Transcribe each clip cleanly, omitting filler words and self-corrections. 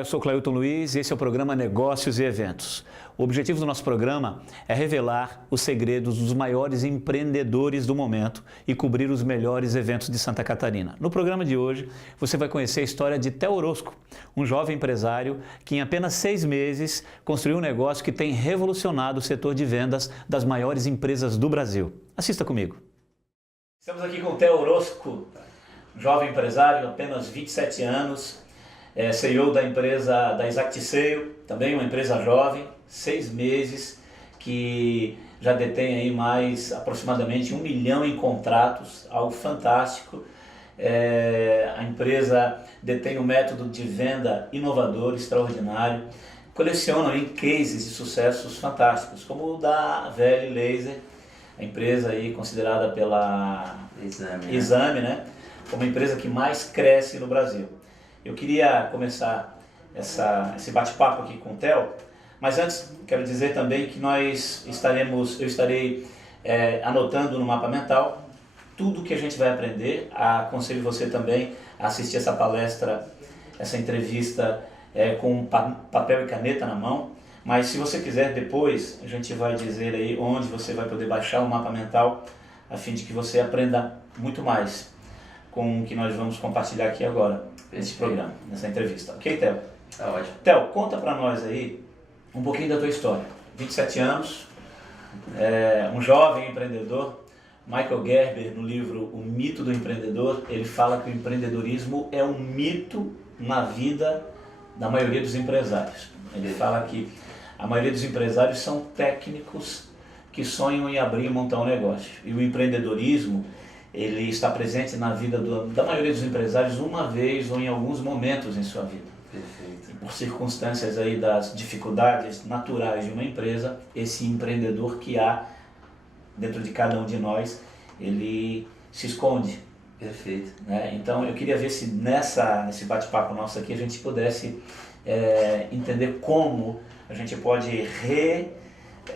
eu sou Cleilton Luiz e esse é o programa Negócios e Eventos. O objetivo do nosso programa é revelar os segredos dos maiores empreendedores do momento e cobrir os melhores eventos de Santa Catarina. No programa de hoje, você vai conhecer a história de Theo Orozco, um jovem empresário que em apenas 6 meses construiu um negócio que tem revolucionado o setor de vendas das maiores empresas do Brasil. Assista comigo. Estamos aqui com o Theo Orozco, jovem empresário, apenas 27 anos, CEO da empresa da Exactseio, também uma empresa jovem, 6 meses, que já detém aí mais aproximadamente 1 milhão em contratos, algo fantástico. A empresa detém um método de venda inovador, extraordinário, coleciona aí cases de sucessos fantásticos, como o da VL Laser, a empresa aí considerada pela Exame, né? Como a empresa que mais cresce no Brasil. Eu queria começar esse bate-papo aqui com o Theo, mas antes quero dizer também que eu estarei anotando no mapa mental tudo que a gente vai aprender. Aconselho você também a assistir essa palestra, essa entrevista com papel e caneta na mão, mas se você quiser depois, a gente vai dizer aí onde você vai poder baixar o mapa mental, a fim de que você aprenda muito mais com o que nós vamos compartilhar aqui agora, nesse programa, nessa entrevista. Ok, Theo? Tá ótimo. Theo, conta pra nós aí um pouquinho da tua história. 27 anos, um jovem empreendedor. Michael Gerber, no livro O Mito do Empreendedor, ele fala que o empreendedorismo é um mito na vida da maioria dos empresários. Ele fala que a maioria dos empresários são técnicos que sonham em abrir e montar um negócio. E o empreendedorismo, ele está presente na vida da maioria dos empresários uma vez ou em alguns momentos em sua vida. Perfeito. E por circunstâncias aí das dificuldades naturais de uma empresa, esse empreendedor que há dentro de cada um de nós, ele se esconde. Perfeito. Né? Então eu queria ver se nesse bate-papo nosso aqui a gente pudesse entender como a gente pode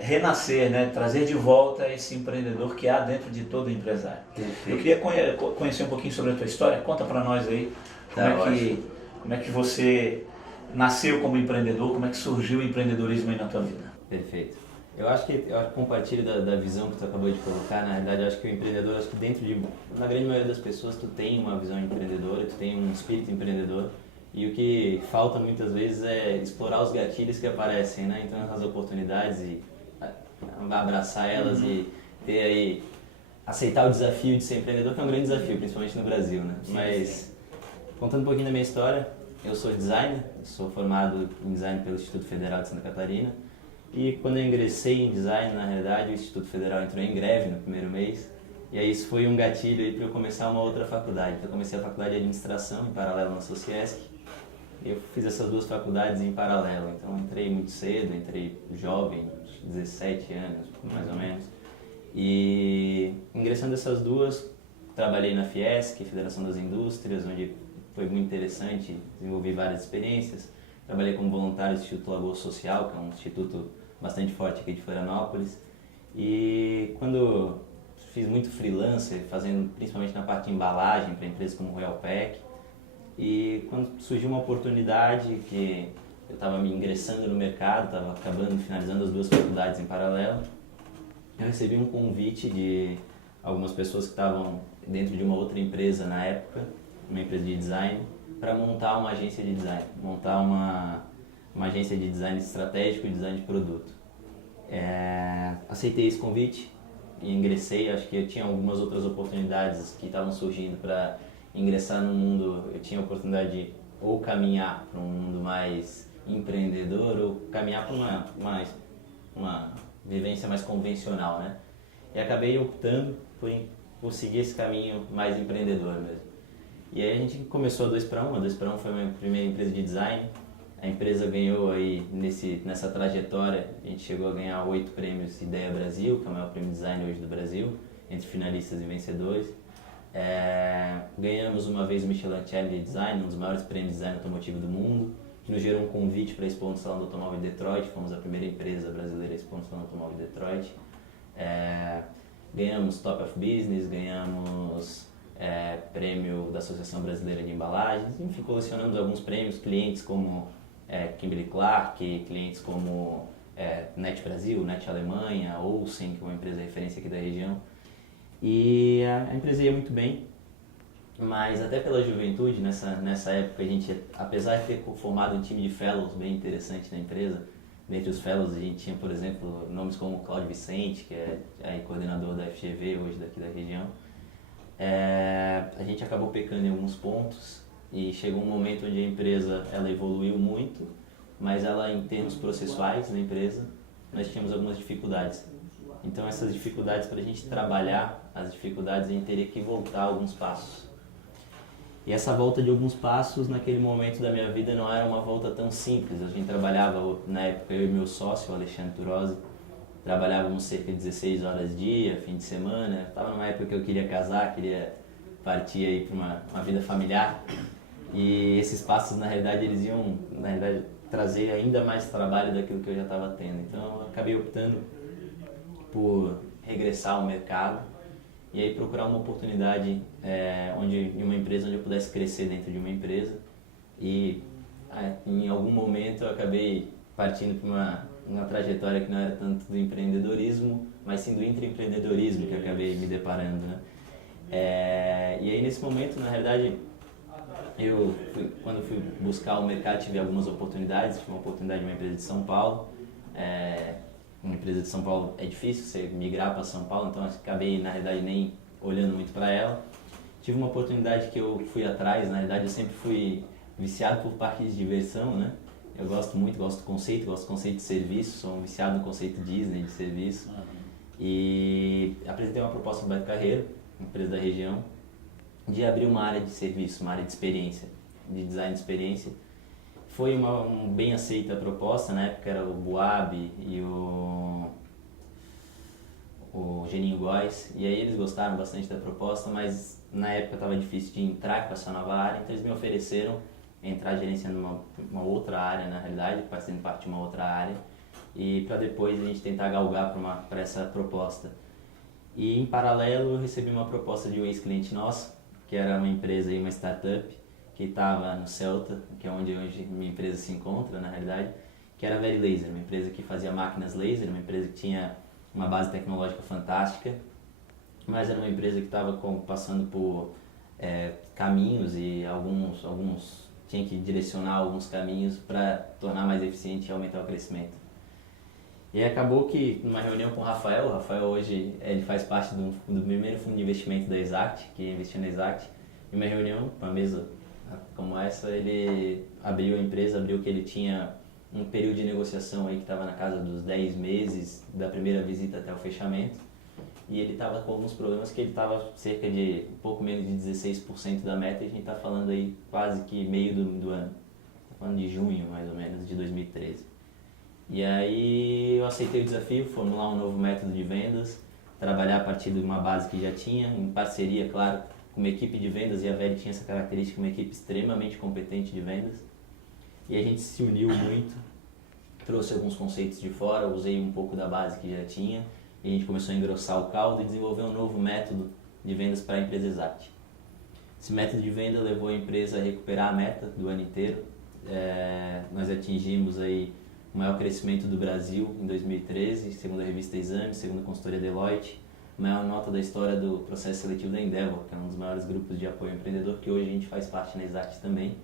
renascer, né? Trazer de volta esse empreendedor que há dentro de todo empresário. Perfeito. Eu queria conhecer um pouquinho sobre a tua história. Conta para nós aí como é que você nasceu como empreendedor, como é que surgiu o empreendedorismo aí na tua vida. Perfeito. Eu acho que eu compartilho da visão que tu acabou de colocar. Na realidade, eu acho que o empreendedor, na grande maioria das pessoas, tu tem uma visão empreendedora, tu tem um espírito empreendedor. E o que falta muitas vezes é explorar os gatilhos que aparecem, né? Então, as oportunidades e abraçar elas e ter aí, aceitar o desafio de ser empreendedor, que é um grande desafio, principalmente no Brasil, né? Mas, contando um pouquinho da minha história, eu sou designer, sou formado em design pelo Instituto Federal de Santa Catarina. E quando eu ingressei em design, na realidade, o Instituto Federal entrou em greve no primeiro mês. E aí isso foi um gatilho para eu começar uma outra faculdade. Então, eu comecei a faculdade de administração, em paralelo na Sociesc. E eu fiz essas 2 faculdades em paralelo. Então, entrei muito cedo, entrei jovem, 17 anos, mais ou menos. E ingressando essas 2, trabalhei na Fiesc, Federação das Indústrias, onde foi muito interessante, desenvolvi várias experiências. Trabalhei como voluntário do Instituto Lagoa Social, que é um instituto bastante forte aqui de Florianópolis. E quando fiz muito freelancer, fazendo principalmente na parte de embalagem para empresas como Royal Pack. E quando surgiu uma oportunidade que eu estava me ingressando no mercado, estava finalizando as 2 faculdades em paralelo, eu recebi um convite de algumas pessoas que estavam dentro de uma outra empresa na época, uma empresa de design, para montar uma agência de design, montar uma agência de design estratégico e design de produto. Aceitei esse convite e ingressei. Acho que eu tinha algumas outras oportunidades que estavam surgindo para ingressar no mundo. Eu tinha a oportunidade de ou caminhar para um mundo mais empreendedor ou caminhar para uma vivência mais convencional, né? E acabei optando por seguir esse caminho mais empreendedor mesmo. E aí a gente começou a 2 para 1. A 2 para 1 foi a minha primeira empresa de design. A empresa ganhou aí, nessa trajetória, a gente chegou a ganhar 8 prêmios Ideia Brasil, que é o maior prêmio de design hoje do Brasil, entre finalistas e vencedores. Ganhamos uma vez o Michelin Challenge Design, um dos maiores prêmios de design automotivo do mundo, que nos gerou um convite para a Expo no Salão do Automóvel de Detroit. Fomos a primeira empresa brasileira a Expo no Salão do Automóvel de Detroit. Ganhamos Top of Business, ganhamos prêmio da Associação Brasileira de Embalagens, enfim, colecionamos alguns prêmios, clientes como Kimberly-Clark, clientes como Net Brasil, Net Alemanha, Olsen, que é uma empresa referência aqui da região. E a empresa ia muito bem, mas até pela juventude, nessa época a gente, apesar de ter formado um time de fellows bem interessante na empresa, dentre os fellows a gente tinha, por exemplo, nomes como Cláudio Vicente, que é aí coordenador da FGV hoje daqui da região. A gente acabou pecando em alguns pontos e chegou um momento onde a empresa ela evoluiu muito, mas ela, em termos processuais na empresa, nós tínhamos algumas dificuldades. Então essas dificuldades, para a gente trabalhar as dificuldades, a gente teria que voltar alguns passos. E essa volta de alguns passos, naquele momento da minha vida, não era uma volta tão simples. A gente trabalhava, na época, eu e meu sócio, o Alexandre Turosi, trabalhávamos cerca de 16 horas dia, fim de semana. Estava numa época que eu queria casar, queria partir aí para uma vida familiar. E esses passos, na realidade, eles iam, na realidade, trazer ainda mais trabalho daquilo que eu já estava tendo. Então, eu acabei optando por regressar ao mercado e aí procurar uma oportunidade em uma empresa onde eu pudesse crescer dentro de uma empresa. E em algum momento eu acabei partindo para uma trajetória que não era tanto do empreendedorismo, mas sim do intraempreendedorismo que eu acabei me deparando, né? E aí nesse momento, na realidade, quando fui buscar o mercado, tive algumas oportunidades. Tive uma oportunidade de uma empresa de São Paulo. Uma empresa de São Paulo é difícil você migrar para São Paulo, então acabei, na realidade, nem olhando muito para ela. Tive uma oportunidade que eu fui atrás. Na realidade, eu sempre fui viciado por parques de diversão, né? Eu gosto do conceito de serviço, sou um viciado no conceito Disney de serviço. E apresentei uma proposta para o Beto Carreiro, empresa da região, de abrir uma área de serviço, uma área de experiência, de design de experiência. Foi uma bem aceita a proposta. Na época era o Boab e o Geninho Góes, e aí eles gostaram bastante da proposta, mas na época estava difícil de entrar com essa nova área, então eles me ofereceram entrar gerenciando uma outra área, na realidade, fazendo parte de uma outra área, e para depois a gente tentar galgar para essa proposta. E em paralelo eu recebi uma proposta de um ex-cliente nosso, que era uma empresa, uma startup, que estava no Celta, que é onde hoje minha empresa se encontra, na realidade, que era a Very Laser, uma empresa que fazia máquinas laser, uma empresa que tinha uma base tecnológica fantástica, mas era uma empresa que estava passando por caminhos, e alguns tinha que direcionar alguns caminhos para tornar mais eficiente e aumentar o crescimento. E acabou que, numa reunião com o Rafael hoje ele faz parte do primeiro fundo de investimento da Exact, que investiu na Exact, em uma reunião, uma mesa como essa, ele abriu a empresa, abriu que ele tinha um período de negociação aí que estava na casa dos 10 meses, da primeira visita até o fechamento, e ele estava com alguns problemas, que ele estava cerca de um pouco menos de 16% da meta, e a gente está falando aí quase que meio do ano, tá falando de junho mais ou menos de 2013. E aí eu aceitei o desafio, formular um novo método de vendas, trabalhar a partir de uma base que já tinha, em parceria, claro, com uma equipe de vendas, e a Very tinha essa característica, uma equipe extremamente competente de vendas. E a gente se uniu muito, trouxe alguns conceitos de fora, usei um pouco da base que já tinha, e a gente começou a engrossar o caldo e desenvolver um novo método de vendas para a empresa Exact. Esse método de venda levou a empresa a recuperar a meta do ano inteiro. Nós atingimos aí o maior crescimento do Brasil em 2013, segundo a revista Exame, segundo a consultoria Deloitte, maior nota da história do processo seletivo da Endeavor, que é um dos maiores grupos de apoio ao empreendedor, que hoje a gente faz parte na Exact também.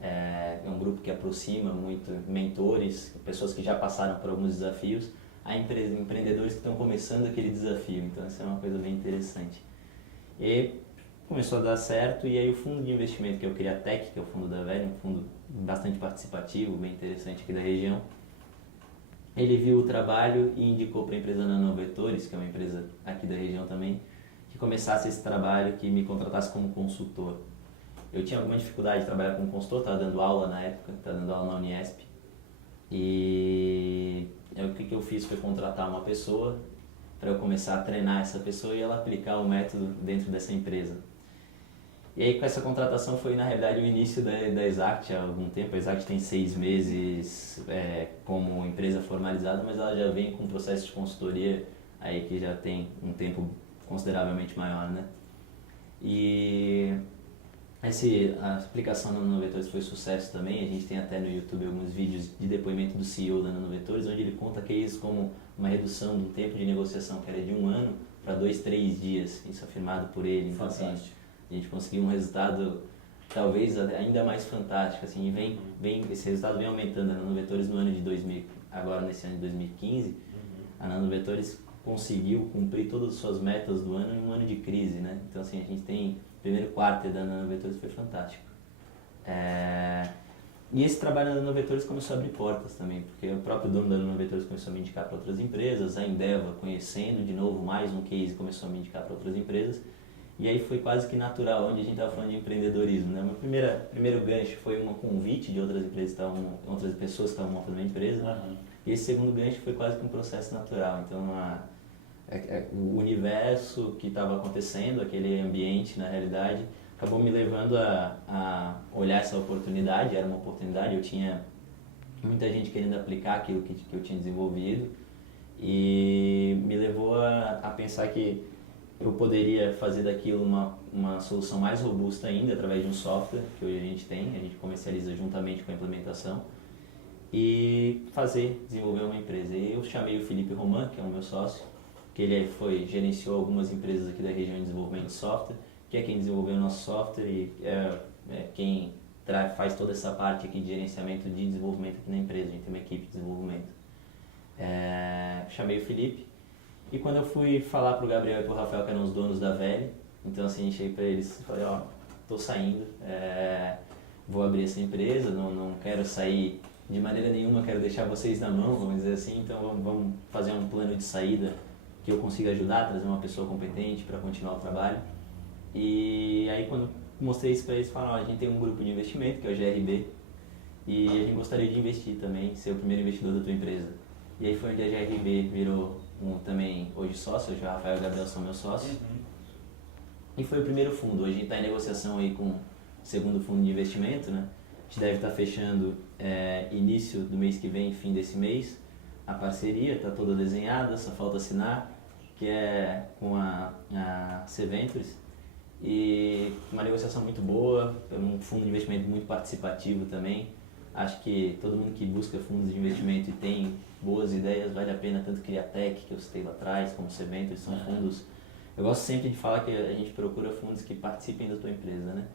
É um grupo que aproxima muito mentores, pessoas que já passaram por alguns desafios, a empreendedores que estão começando aquele desafio. Então, isso é uma coisa bem interessante. E começou a dar certo, e aí o fundo de investimento, que é o Criatec, que é o fundo da Very, um fundo bastante participativo, bem interessante aqui da região, ele viu o trabalho e indicou para a empresa Nanovetores, que é uma empresa aqui da região também, que começasse esse trabalho, que me contratasse como consultor. Eu tinha alguma dificuldade de trabalhar como consultor, estava dando aula na época, estava dando aula na Unesp, e o que eu fiz foi contratar uma pessoa para eu começar a treinar essa pessoa e ela aplicar o método dentro dessa empresa. E aí com essa contratação foi, na realidade, o início da Exact há algum tempo. A Exact tem 6 meses como empresa formalizada, mas ela já vem com um processo de consultoria aí que já tem um tempo consideravelmente maior, né? E A aplicação da Nanovetores foi sucesso também. A gente tem até no YouTube alguns vídeos de depoimento do CEO da Nanovetores, onde ele conta cases como uma redução do tempo de negociação, que era de 1 ano para 2, 3 dias. Isso afirmado por ele. Então, assim, a gente conseguiu um resultado talvez ainda mais fantástico. Assim, esse resultado vem aumentando. A Nanovetores no ano de 2000, agora nesse ano de 2015, a Nanovetores conseguiu cumprir todas as suas metas do ano em um ano de crise, né? Então, assim, a gente tem o primeiro quarto da Nanovetores foi fantástico. E esse trabalho da Nanovetores começou a abrir portas também, porque o próprio dono da Nanovetores começou a me indicar para outras empresas, a Endeva, conhecendo de novo mais um case, começou a me indicar para outras empresas, e aí foi quase que natural, onde a gente estava falando de empreendedorismo, né? Meu primeiro gancho foi um convite de outras empresas, outras pessoas que estavam montando uma empresa, e esse segundo gancho foi quase que um processo natural. Então, o universo que estava acontecendo, aquele ambiente, na realidade, acabou me levando a olhar essa oportunidade. Era uma oportunidade, eu tinha muita gente querendo aplicar aquilo que eu tinha desenvolvido, e me levou a pensar que eu poderia fazer daquilo uma solução mais robusta ainda, através de um software que hoje a gente comercializa juntamente com a implementação, e desenvolver uma empresa. E eu chamei o Felipe Roman, que é o meu sócio, que ele gerenciou algumas empresas aqui da região de desenvolvimento de software, que é quem desenvolveu o nosso software e é quem faz toda essa parte aqui de gerenciamento de desenvolvimento aqui na empresa. A gente tem uma equipe de desenvolvimento. Chamei o Felipe, e quando eu fui falar para o Gabriel e para o Rafael, que eram os donos da Veli, então assim, cheguei para eles e falei, tô saindo, vou abrir essa empresa, não quero sair de maneira nenhuma, quero deixar vocês na mão, vamos dizer assim, então vamos fazer um plano de saída que eu consiga ajudar, trazer uma pessoa competente para continuar o trabalho. E aí quando mostrei isso para eles, falaram, a gente tem um grupo de investimento, que é o GRB, e a gente gostaria de investir também, ser o primeiro investidor da tua empresa. E aí foi onde a GRB virou também hoje sócio, hoje o Rafael e o Gabriel são meus sócios. E foi o primeiro fundo. Hoje a gente está em negociação aí com o segundo fundo de investimento, né? A gente deve estar fechando início do mês que vem, fim desse mês. A parceria está toda desenhada, só falta assinar, que é com a C-Ventures. E uma negociação muito boa, um fundo de investimento muito participativo também. Acho que todo mundo que busca fundos de investimento e tem boas ideias, vale a pena, tanto Criatec, que eu citei lá atrás, como C-Ventures, são fundos. Eu gosto sempre de falar que a gente procura fundos que participem da tua empresa, né?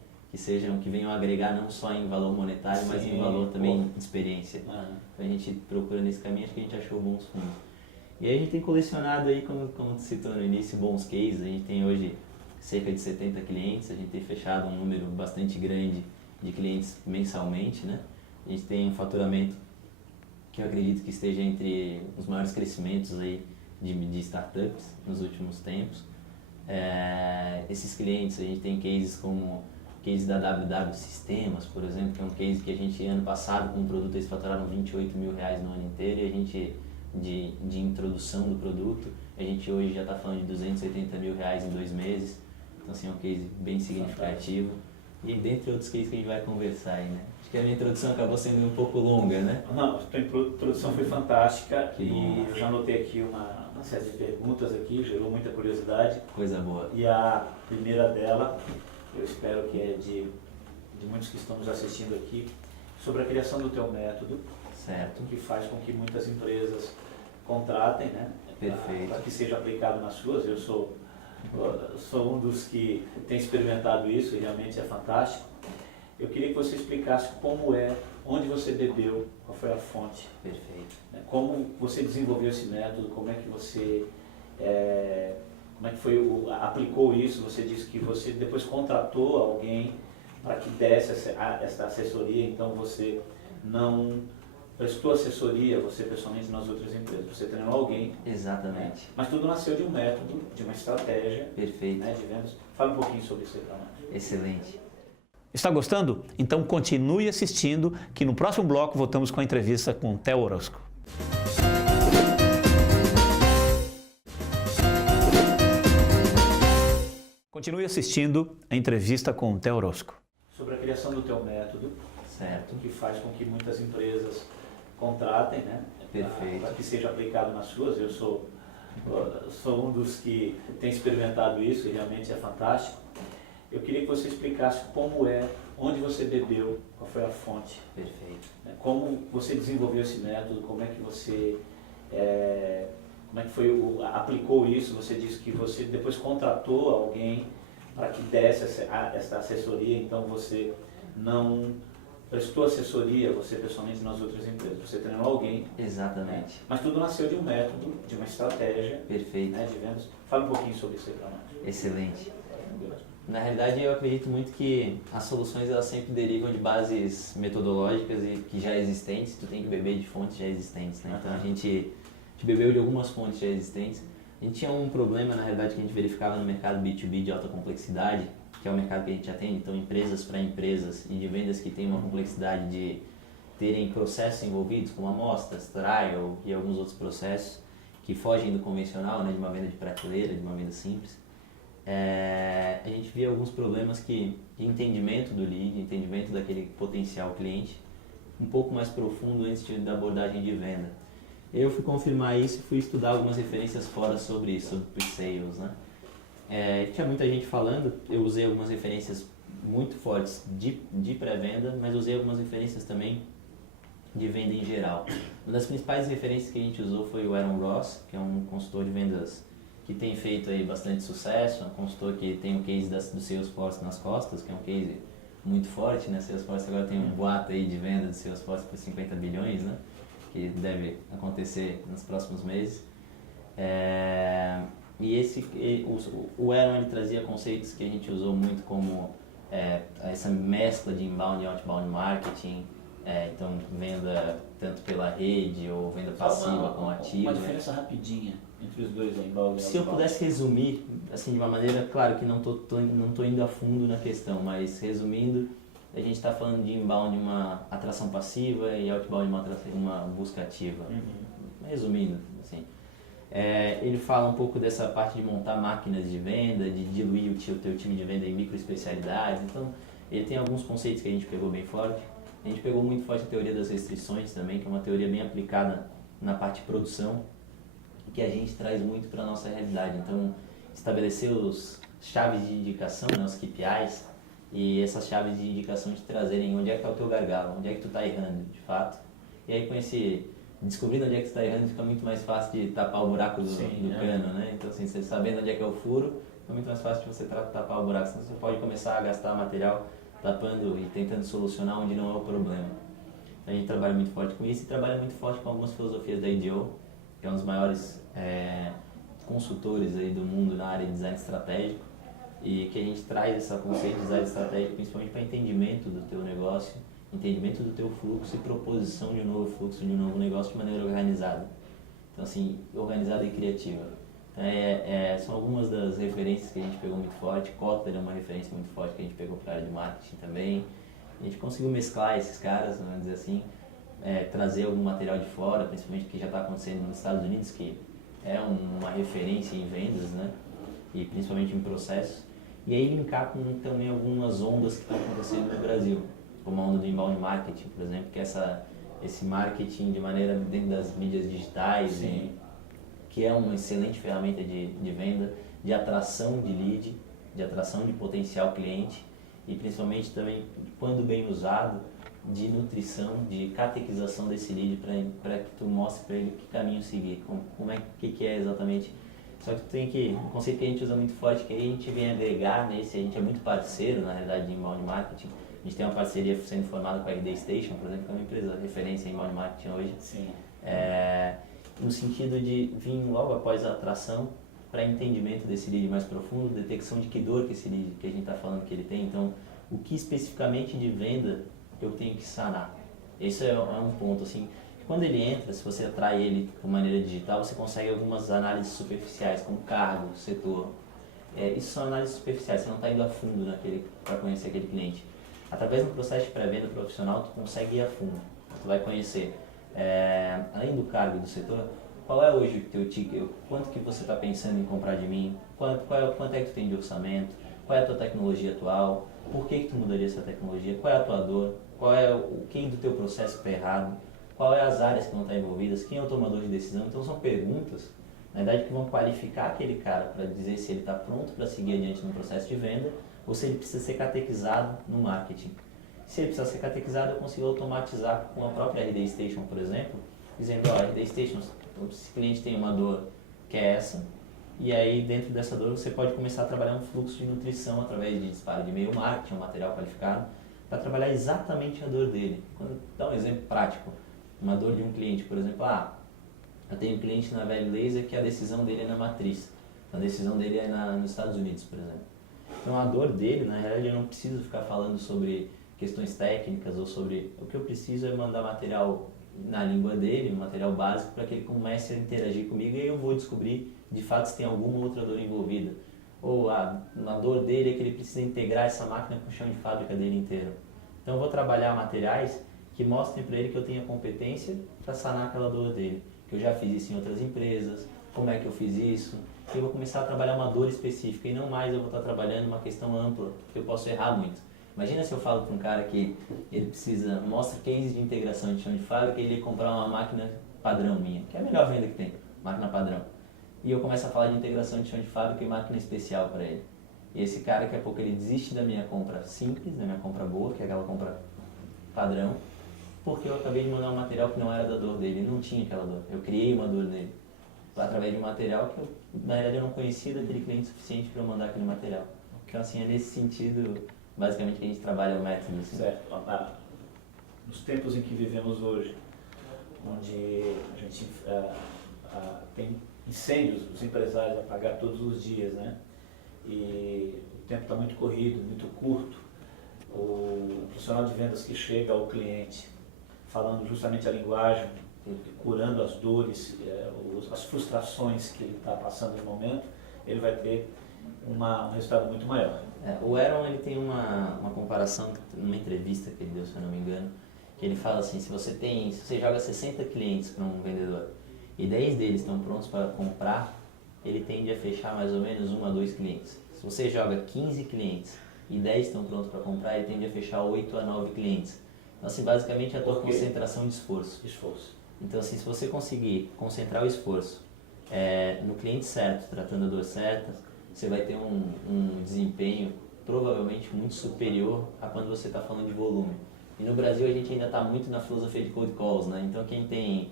Que venham agregar não só em valor monetário, mas em valor também de experiência. Então a gente procura nesse caminho, acho que a gente achou bons fundos. E aí a gente tem colecionado aí, como tu citou no início, bons cases. A gente tem hoje cerca de 70 clientes, a gente tem fechado um número bastante grande de clientes mensalmente, né? A gente tem um faturamento que eu acredito que esteja entre os maiores crescimentos aí de startups nos últimos tempos. Esses clientes, a gente tem cases como o case da WW Sistemas, por exemplo, que é um case que a gente, ano passado, com o produto, eles faturaram R$28 mil no ano inteiro, e a gente, de introdução do produto, a gente hoje já está falando de R$280 mil em 2 meses. Então, assim, é um case bem significativo. E dentre outros cases que a gente vai conversar aí, né? Acho que a minha introdução acabou sendo um pouco longa, né? Não, a tua introdução foi fantástica e eu já anotei aqui uma série de perguntas aqui, gerou muita curiosidade. Coisa boa. E a primeira dela, eu espero que é de muitos que estão nos assistindo aqui, sobre a criação do teu método, certo, que faz com que muitas empresas contratem, né? Perfeito. Para que seja aplicado nas suas. Eu sou um dos que tem experimentado isso e realmente é fantástico. Eu queria que você explicasse onde você bebeu, qual foi a fonte. Perfeito. Como você desenvolveu esse método, como é que você aplicou isso. Você disse que você depois contratou alguém para que desse essa assessoria, então você não prestou assessoria, você pessoalmente, nas outras empresas, você treinou alguém. Exatamente. Mas tudo nasceu de um método, de uma estratégia. Perfeito. De vendas. Fala um pouquinho sobre isso aí para nós. Excelente. Está gostando? Então continue assistindo, que no próximo bloco voltamos com a entrevista com o Theo Orozco. Continue assistindo a entrevista com o Theo Orozco. Sobre a criação do teu método, certo, que faz com que muitas empresas contratem, né? Perfeito. Para que seja aplicado nas suas. Eu sou um dos que tem experimentado isso e realmente é fantástico. Eu queria que você explicasse como é, onde você bebeu, qual foi a fonte. Perfeito. Né? Como você desenvolveu esse método, como é que você como é que foi aplicou isso. Você disse que você depois contratou alguém para que desse essa assessoria, então você não prestou assessoria, você pessoalmente nas outras empresas, você treinou alguém. Exatamente. Mas tudo nasceu de um método, de uma estratégia, Perfeito. né, de vendas. Fala um pouquinho sobre isso aí para nós. Excelente. Na realidade, eu acredito muito que as soluções elas sempre derivam de bases metodológicas e que já existentes. Tu tem que beber de fontes já existentes, né? Então a gente bebeu de algumas fontes já existentes. A gente tinha um problema, na realidade, que a gente verificava no mercado B2B de alta complexidade, que é o mercado que a gente atende, então empresas para empresas e de vendas que têm uma complexidade de terem processos envolvidos, como amostras, trial e alguns outros processos que fogem do convencional, né, de uma venda de prateleira, de uma venda simples. A gente via alguns problemas de entendimento do lead, entendimento daquele potencial cliente, um pouco mais profundo antes da abordagem de venda. Eu fui confirmar isso e fui estudar algumas referências fora sobre isso, sobre pre-sales, né? Tinha muita gente falando, eu usei algumas referências muito fortes de pré-venda, mas usei algumas referências também de venda em geral. Uma das principais referências que a gente usou foi o Aaron Ross, que é um consultor de vendas que tem feito aí bastante sucesso, um consultor que tem o case do Salesforce nas costas, que é um case muito forte, né? Salesforce agora tem um boato aí de venda do Salesforce por 50 bilhões, né? Que deve acontecer nos próximos meses. O Aaron ele trazia conceitos que a gente usou muito como essa mescla de inbound e outbound marketing, então venda tanto pela rede ou venda passiva com ativa. Uma diferença rapidinha entre os dois, inbound e outbound. Se eu pudesse resumir, assim, de uma maneira, claro que não tô indo a fundo na questão, mas resumindo, a gente está falando de inbound uma atração passiva e outbound uma busca ativa. Resumindo, assim. Ele fala um pouco dessa parte de montar máquinas de venda, de diluir o teu time de venda em micro especialidades. Então, ele tem alguns conceitos que a gente pegou bem forte. A gente pegou muito forte a teoria das restrições também, que é uma teoria bem aplicada na parte de produção, que a gente traz muito para a nossa realidade. Então, estabelecer os chaves de indicação, né, os KPIs, e essas chaves de indicação te trazerem onde é que está o teu gargalo, onde é que tu está errando, de fato. E aí, descobrindo onde é que tu está errando, fica muito mais fácil de tapar o buraco do cano, né? Então, assim, você sabendo onde é que é o furo, fica muito mais fácil de você tapar o buraco. Senão você pode começar a gastar material tapando e tentando solucionar onde não é o problema. Então, a gente trabalha muito forte com isso e trabalha muito forte com algumas filosofias da IDEO, que é um dos maiores consultores aí do mundo na área de design estratégico, e que a gente traz esse conceito de design estratégico principalmente para entendimento do teu negócio, entendimento do teu fluxo e proposição de um novo fluxo, de um novo negócio de maneira organizada. Então, assim, organizada e criativa. Então, são algumas das referências que a gente pegou muito forte. Kotler é uma referência muito forte que a gente pegou para a área de marketing também. A gente conseguiu mesclar esses caras, vamos dizer assim, trazer algum material de fora, principalmente o que já está acontecendo nos Estados Unidos, que é uma referência em vendas, né? E principalmente em processos. E aí linkar com também algumas ondas que estão acontecendo no Brasil, como a onda do inbound marketing, por exemplo, que é esse marketing de maneira dentro das mídias digitais, que é uma excelente ferramenta de venda, de atração de lead, de atração de potencial cliente e principalmente também, quando bem usado, de nutrição, de catequização desse lead para que tu mostre para ele que caminho seguir, que é exatamente. Só que tu tem um conceito que a gente usa muito forte, que aí a gente vem agregar nesse, a gente é muito parceiro, na realidade, de inbound marketing. A gente tem uma parceria sendo formada com a RD Station, por exemplo, que é uma empresa referência em inbound marketing hoje. Sim. No sentido de vir logo após a atração para entendimento desse lead mais profundo, detecção de que dor que esse lead que a gente está falando que ele tem. Então, o que especificamente de venda eu tenho que sanar. Esse é um ponto, assim. Quando ele entra, se você atrai ele de maneira digital, você consegue algumas análises superficiais, como cargo, setor. Isso são análises superficiais, você não está indo a fundo para conhecer aquele cliente. Através do processo de pré-venda profissional, tu consegue ir a fundo. Tu vai conhecer, além do cargo e do setor, qual é hoje o teu ticket, quanto que você está pensando em comprar de mim, quanto é que tu tem de orçamento, qual é a tua tecnologia atual, por que tu mudaria essa tecnologia, qual é a tua dor, quem do teu processo está errado, qual é as áreas que vão estar envolvidas, quem é o tomador de decisão. Então são perguntas, na verdade, que vão qualificar aquele cara para dizer se ele está pronto para seguir adiante no processo de venda ou se ele precisa ser catequizado no marketing. Se ele precisa ser catequizado, eu consigo automatizar com a própria RD Station, por exemplo, dizendo, ó, RD Station, se o cliente tem uma dor que é essa, e aí dentro dessa dor você pode começar a trabalhar um fluxo de nutrição através de disparo de e-mail marketing, um material qualificado, para trabalhar exatamente a dor dele. Quando dá um exemplo prático, uma dor de um cliente, por exemplo, eu tenho um cliente na Velho Laser que a decisão dele é na matriz, a decisão dele é nos Estados Unidos, por exemplo. Então a dor dele, na realidade, eu não preciso ficar falando sobre questões técnicas ou sobre... O que eu preciso é mandar material na língua dele, material básico, para que ele comece a interagir comigo e aí eu vou descobrir de fato se tem alguma outra dor envolvida. Ou a dor dele é que ele precisa integrar essa máquina com o chão de fábrica dele inteiro. Então eu vou trabalhar materiais que mostrem para ele que eu tenho a competência para sanar aquela dor dele. Que eu já fiz isso em outras empresas, como é que eu fiz isso. Eu vou começar a trabalhar uma dor específica e não mais eu vou estar trabalhando uma questão ampla, porque eu posso errar muito. Imagina se eu falo para um cara que ele precisa, mostra cases de integração de chão de fábrica e ele ia comprar uma máquina padrão minha, que é a melhor venda que tem, máquina padrão. E eu começo a falar de integração de chão de fábrica e máquina especial para ele. E esse cara, daqui a pouco, ele desiste da minha compra simples, da minha compra boa, que é aquela compra padrão, porque eu acabei de mandar um material que não era da dor dele, ele não tinha aquela dor. Eu criei uma dor nele, através de um material que, na verdade, eu não conhecia daquele cliente suficiente para eu mandar aquele material. Então, assim, é nesse sentido, basicamente, que a gente trabalha o método. Assim. Certo. Nos tempos em que vivemos hoje, onde a gente tem incêndios, os empresários apagar todos os dias, né? E o tempo está muito corrido, muito curto. O profissional de vendas que chega ao cliente falando justamente a linguagem, curando as dores, as frustrações que ele está passando no momento, ele vai ter um resultado muito maior. O Aaron, ele tem uma comparação numa entrevista que ele deu, se eu não me engano, que ele fala assim, se você joga 60 clientes para um vendedor e 10 deles estão prontos para comprar, ele tende a fechar mais ou menos 1 a 2 clientes. Se você joga 15 clientes e 10 estão prontos para comprar, ele tende a fechar 8 a 9 clientes. Então, assim, basicamente é a tua concentração de esforço. Então, assim, se você conseguir concentrar o esforço no cliente certo, tratando a dor certa, você vai ter um desempenho provavelmente muito superior a quando você está falando de volume. E no Brasil a gente ainda está muito na filosofia de cold calls, né? Então quem tem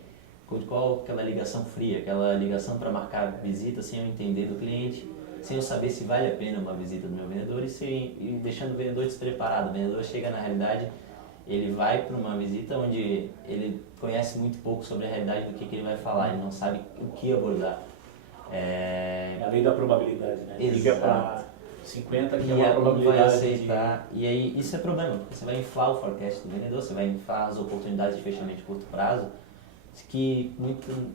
cold call, aquela ligação fria, aquela ligação para marcar visita sem eu entender do cliente, sem eu saber se vale a pena uma visita do meu vendedor e deixando o vendedor despreparado. O vendedor chega na realidade, ele vai para uma visita onde ele conhece muito pouco sobre a realidade do que ele vai falar, ele não sabe o que abordar. É a lei da probabilidade, né? Exato. Liga para 50 que E é uma não probabilidade vai aceitar. E aí isso é problema, porque você vai inflar o forecast do vendedor, você vai inflar as oportunidades de fechamento de curto prazo, que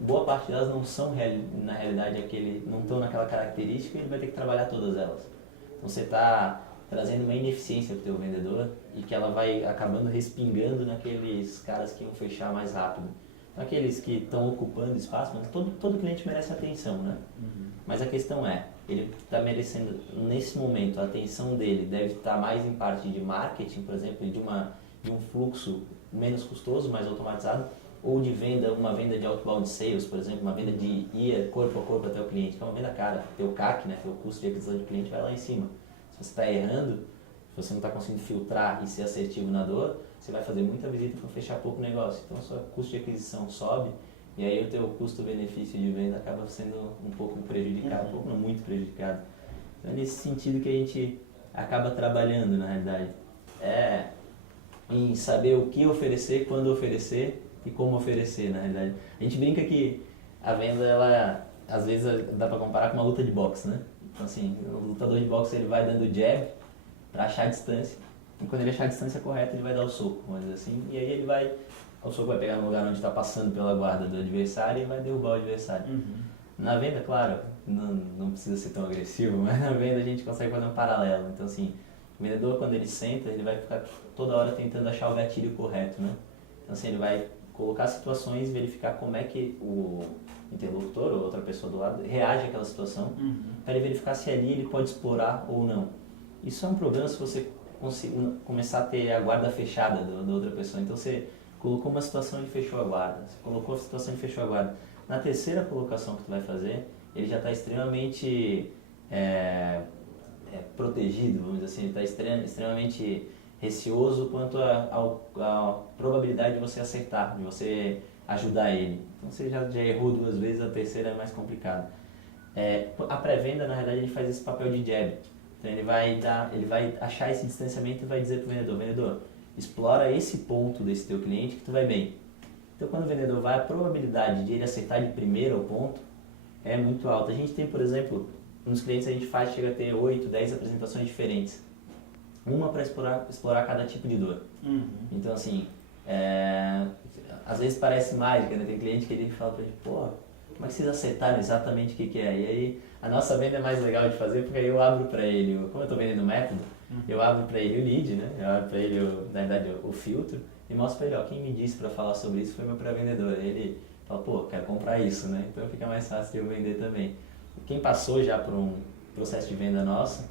boa parte delas não são na realidade não estão naquela característica e ele vai ter que trabalhar todas elas. Então você está trazendo uma ineficiência para o teu vendedor e que ela vai acabando respingando naqueles caras que iam fechar mais rápido. Aqueles que estão ocupando espaço, mas todo cliente merece atenção, né? Uhum. Mas a questão é, ele está merecendo, nesse momento, a atenção dele deve estar mais em parte de marketing, por exemplo, de um fluxo menos custoso, mais automatizado, ou de uma venda de outbound sales, por exemplo, uma venda de ir corpo a corpo até o cliente, que é uma venda cara. Teu CAC, né, teu custo de aquisição de cliente vai lá em cima. Se você está errando, se você não está conseguindo filtrar e ser assertivo na dor, você vai fazer muita visita para fechar pouco negócio. Então, o seu custo de aquisição sobe e aí o teu custo-benefício de venda acaba sendo um pouco prejudicado, um pouco não muito prejudicado. Então, é nesse sentido que a gente acaba trabalhando, na realidade. Em saber o que oferecer, quando oferecer e como oferecer, na realidade. A gente brinca que a venda, ela, às vezes, dá para comparar com uma luta de boxe, né? Então, assim, o lutador de boxe, ele vai dando jab para achar a distância. E quando ele achar a distância correta, ele vai dar o soco, vamos dizer assim. E aí o soco vai pegar no lugar onde está passando pela guarda do adversário e vai derrubar o adversário. Uhum. Na venda, claro, não precisa ser tão agressivo, mas na venda a gente consegue fazer um paralelo. Então, assim, o vendedor, quando ele senta, ele vai ficar toda hora tentando achar o gatilho correto, né? Então, assim, ele vai colocar situações e verificar como é que o interlocutor ou outra pessoa do lado reage àquela situação, para ele verificar se ali ele pode explorar ou não. Isso é um problema se você começar a ter a guarda fechada da outra pessoa. Então você colocou uma situação e fechou a guarda, você colocou a situação e fechou a guarda. Na terceira colocação que tu vai fazer, ele já está extremamente protegido, vamos dizer assim, ele está extremamente receoso quanto à probabilidade de você acertar, de você ajudar ele. Então você já errou 2 vezes, a terceira é mais complicada. A pré-venda, na realidade, ele faz esse papel de jab. Então ele vai achar esse distanciamento e vai dizer para o vendedor, explora esse ponto desse teu cliente que tu vai bem. Então quando o vendedor vai, a probabilidade de ele acertar de primeira o ponto é muito alta. A gente tem, por exemplo, nos clientes a gente chega a ter 8, 10 apresentações diferentes. Uma para explorar cada tipo de dor. Então assim, às vezes parece mágica, né? Tem cliente que ele fala pra gente, pô, como é que vocês acertaram exatamente o que é? E aí a nossa venda é mais legal de fazer porque aí eu abro para ele, como eu estou vendendo o método, eu abro para ele o lead, né? Eu abro para ele, na verdade, o filtro e mostro para ele, ó, quem me disse para falar sobre isso foi meu pré-vendedor. Aí ele fala, pô, quero comprar isso, né? Então fica mais fácil de eu vender também. Quem passou já por um processo de venda nosso,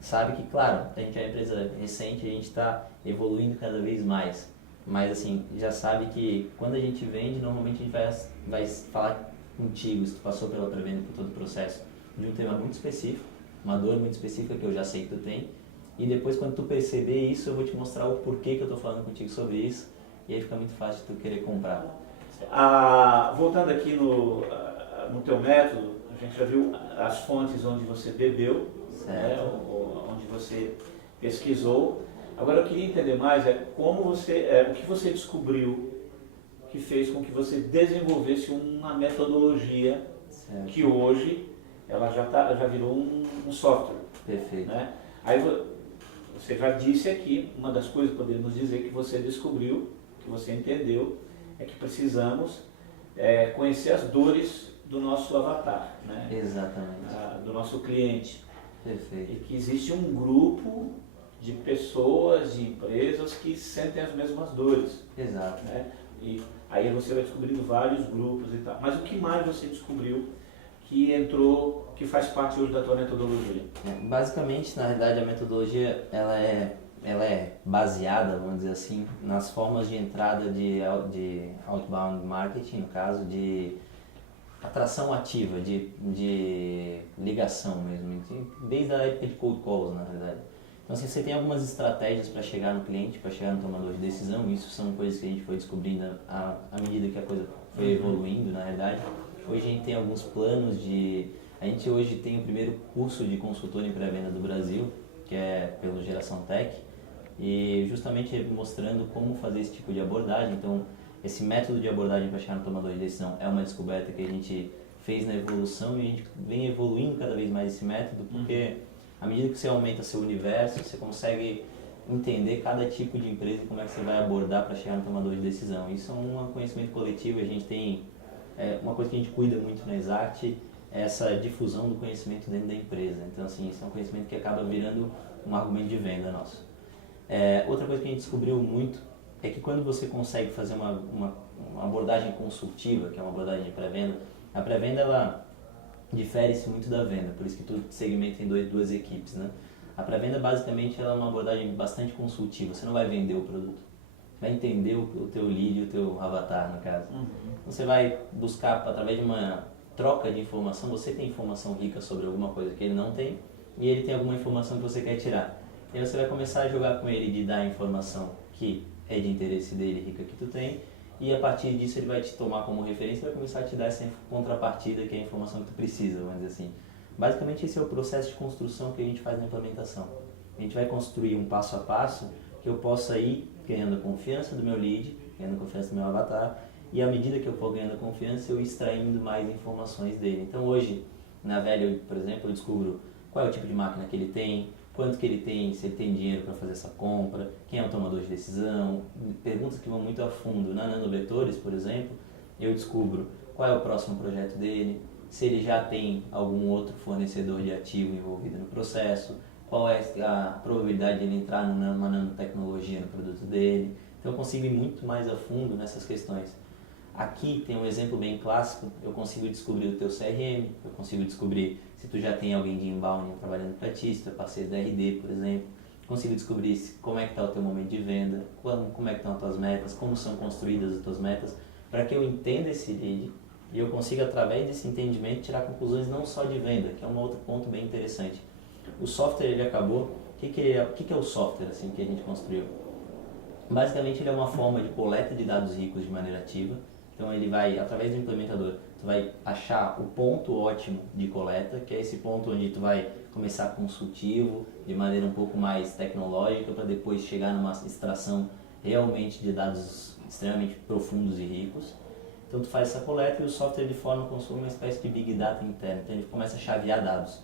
sabe que, claro, a gente é uma empresa recente, a gente está evoluindo cada vez mais. Mas, assim, já sabe que quando a gente vende, normalmente a gente vai falar contigo, se tu passou pela pré-venda, por todo o processo, de um tema muito específico, uma dor muito específica que eu já sei que tu tem. E depois, quando tu perceber isso, eu vou te mostrar o porquê que eu estou falando contigo sobre isso. E aí fica muito fácil de tu querer comprar. Voltando aqui no teu método, a gente já viu as fontes onde você bebeu, né, onde você pesquisou. Agora eu queria entender mais o que você descobriu que fez com que você desenvolvesse uma metodologia que hoje ela já virou um software. Perfeito. Né? Aí você já disse aqui, uma das coisas que podemos dizer que você descobriu, que você entendeu, é que precisamos conhecer as dores do nosso avatar, né? Exatamente. Do nosso cliente. Perfeito. E que existe um grupo de pessoas, de empresas que sentem as mesmas dores. Exato. Né? E aí você vai descobrindo vários grupos e tal. Mas o que mais você descobriu que faz parte hoje da tua metodologia? Basicamente, na realidade, a metodologia ela é baseada, vamos dizer assim, nas formas de entrada de outbound marketing, no caso, de atração ativa, de ligação mesmo, desde a época de cold calls, na verdade. Então, assim, você tem algumas estratégias para chegar no cliente, para chegar no tomador de decisão. Isso são coisas que a gente foi descobrindo à medida que a coisa foi evoluindo, na realidade. Hoje a gente tem alguns planos A gente hoje tem o primeiro curso de consultor em pré-venda do Brasil, que é pelo Geração Tech, e justamente mostrando como fazer esse tipo de abordagem. Então, esse método de abordagem para chegar no tomador de decisão é uma descoberta que a gente fez na evolução e a gente vem evoluindo cada vez mais esse método, porque à medida que você aumenta seu universo, você consegue entender cada tipo de empresa e como é que você vai abordar para chegar no tomador de decisão. Isso é um conhecimento coletivo, a gente tem uma coisa que a gente cuida muito na Exact, é essa difusão do conhecimento dentro da empresa. Então, assim, isso é um conhecimento que acaba virando um argumento de venda nosso. Outra coisa que a gente descobriu muito é que quando você consegue fazer uma abordagem consultiva, que é uma abordagem de pré-venda, a pré-venda ela difere-se muito da venda, por isso que tu segmenta em duas equipes, né? A pré-venda basicamente ela é uma abordagem bastante consultiva, você não vai vender o produto, você vai entender o teu lead, o teu avatar no caso. Você vai buscar através de uma troca de informação, você tem informação rica sobre alguma coisa que ele não tem e ele tem alguma informação que você quer tirar. E aí você vai começar a jogar com ele de dar a informação que é de interesse dele, rica que tu tem, e a partir disso ele vai te tomar como referência e vai começar a te dar essa contrapartida que é a informação que tu precisa, vamos dizer assim. Basicamente esse é o processo de construção que a gente faz na implementação. A gente vai construir um passo a passo que eu possa ir ganhando a confiança do meu lead, ganhando a confiança do meu avatar, e à medida que eu for ganhando a confiança, eu extraindo mais informações dele. Então hoje, na Velho, por exemplo, eu descubro qual é o tipo de máquina que ele tem, quanto que ele tem, se ele tem dinheiro para fazer essa compra, quem é o tomador de decisão, perguntas que vão muito a fundo. Na Nanovetores, por exemplo, eu descubro qual é o próximo projeto dele, se ele já tem algum outro fornecedor de ativo envolvido no processo, qual é a probabilidade de ele entrar numa nanotecnologia no produto dele. Então eu consigo ir muito mais a fundo nessas questões. Aqui tem um exemplo bem clássico, eu consigo descobrir o teu CRM, eu consigo descobrir se tu já tem alguém de inbound trabalhando para ti, se tu é parceiro da RD, por exemplo. Consigo descobrir como é que está o teu momento de venda, como é que estão as tuas metas, como são construídas as tuas metas, para que eu entenda esse lead e eu consiga, através desse entendimento, tirar conclusões não só de venda, que é um outro ponto bem interessante. O software, ele acabou... O que é o software assim, que a gente construiu? Basicamente, ele é uma forma de coleta de dados ricos de maneira ativa. Então, ele vai, através do implementador, tu vai achar o ponto ótimo de coleta, que é esse ponto onde tu vai começar consultivo, de maneira um pouco mais tecnológica, para depois chegar numa extração realmente de dados extremamente profundos e ricos. Então, tu faz essa coleta e o software ele forma como se fosse uma espécie de big data interno. Então, ele começa a chavear dados.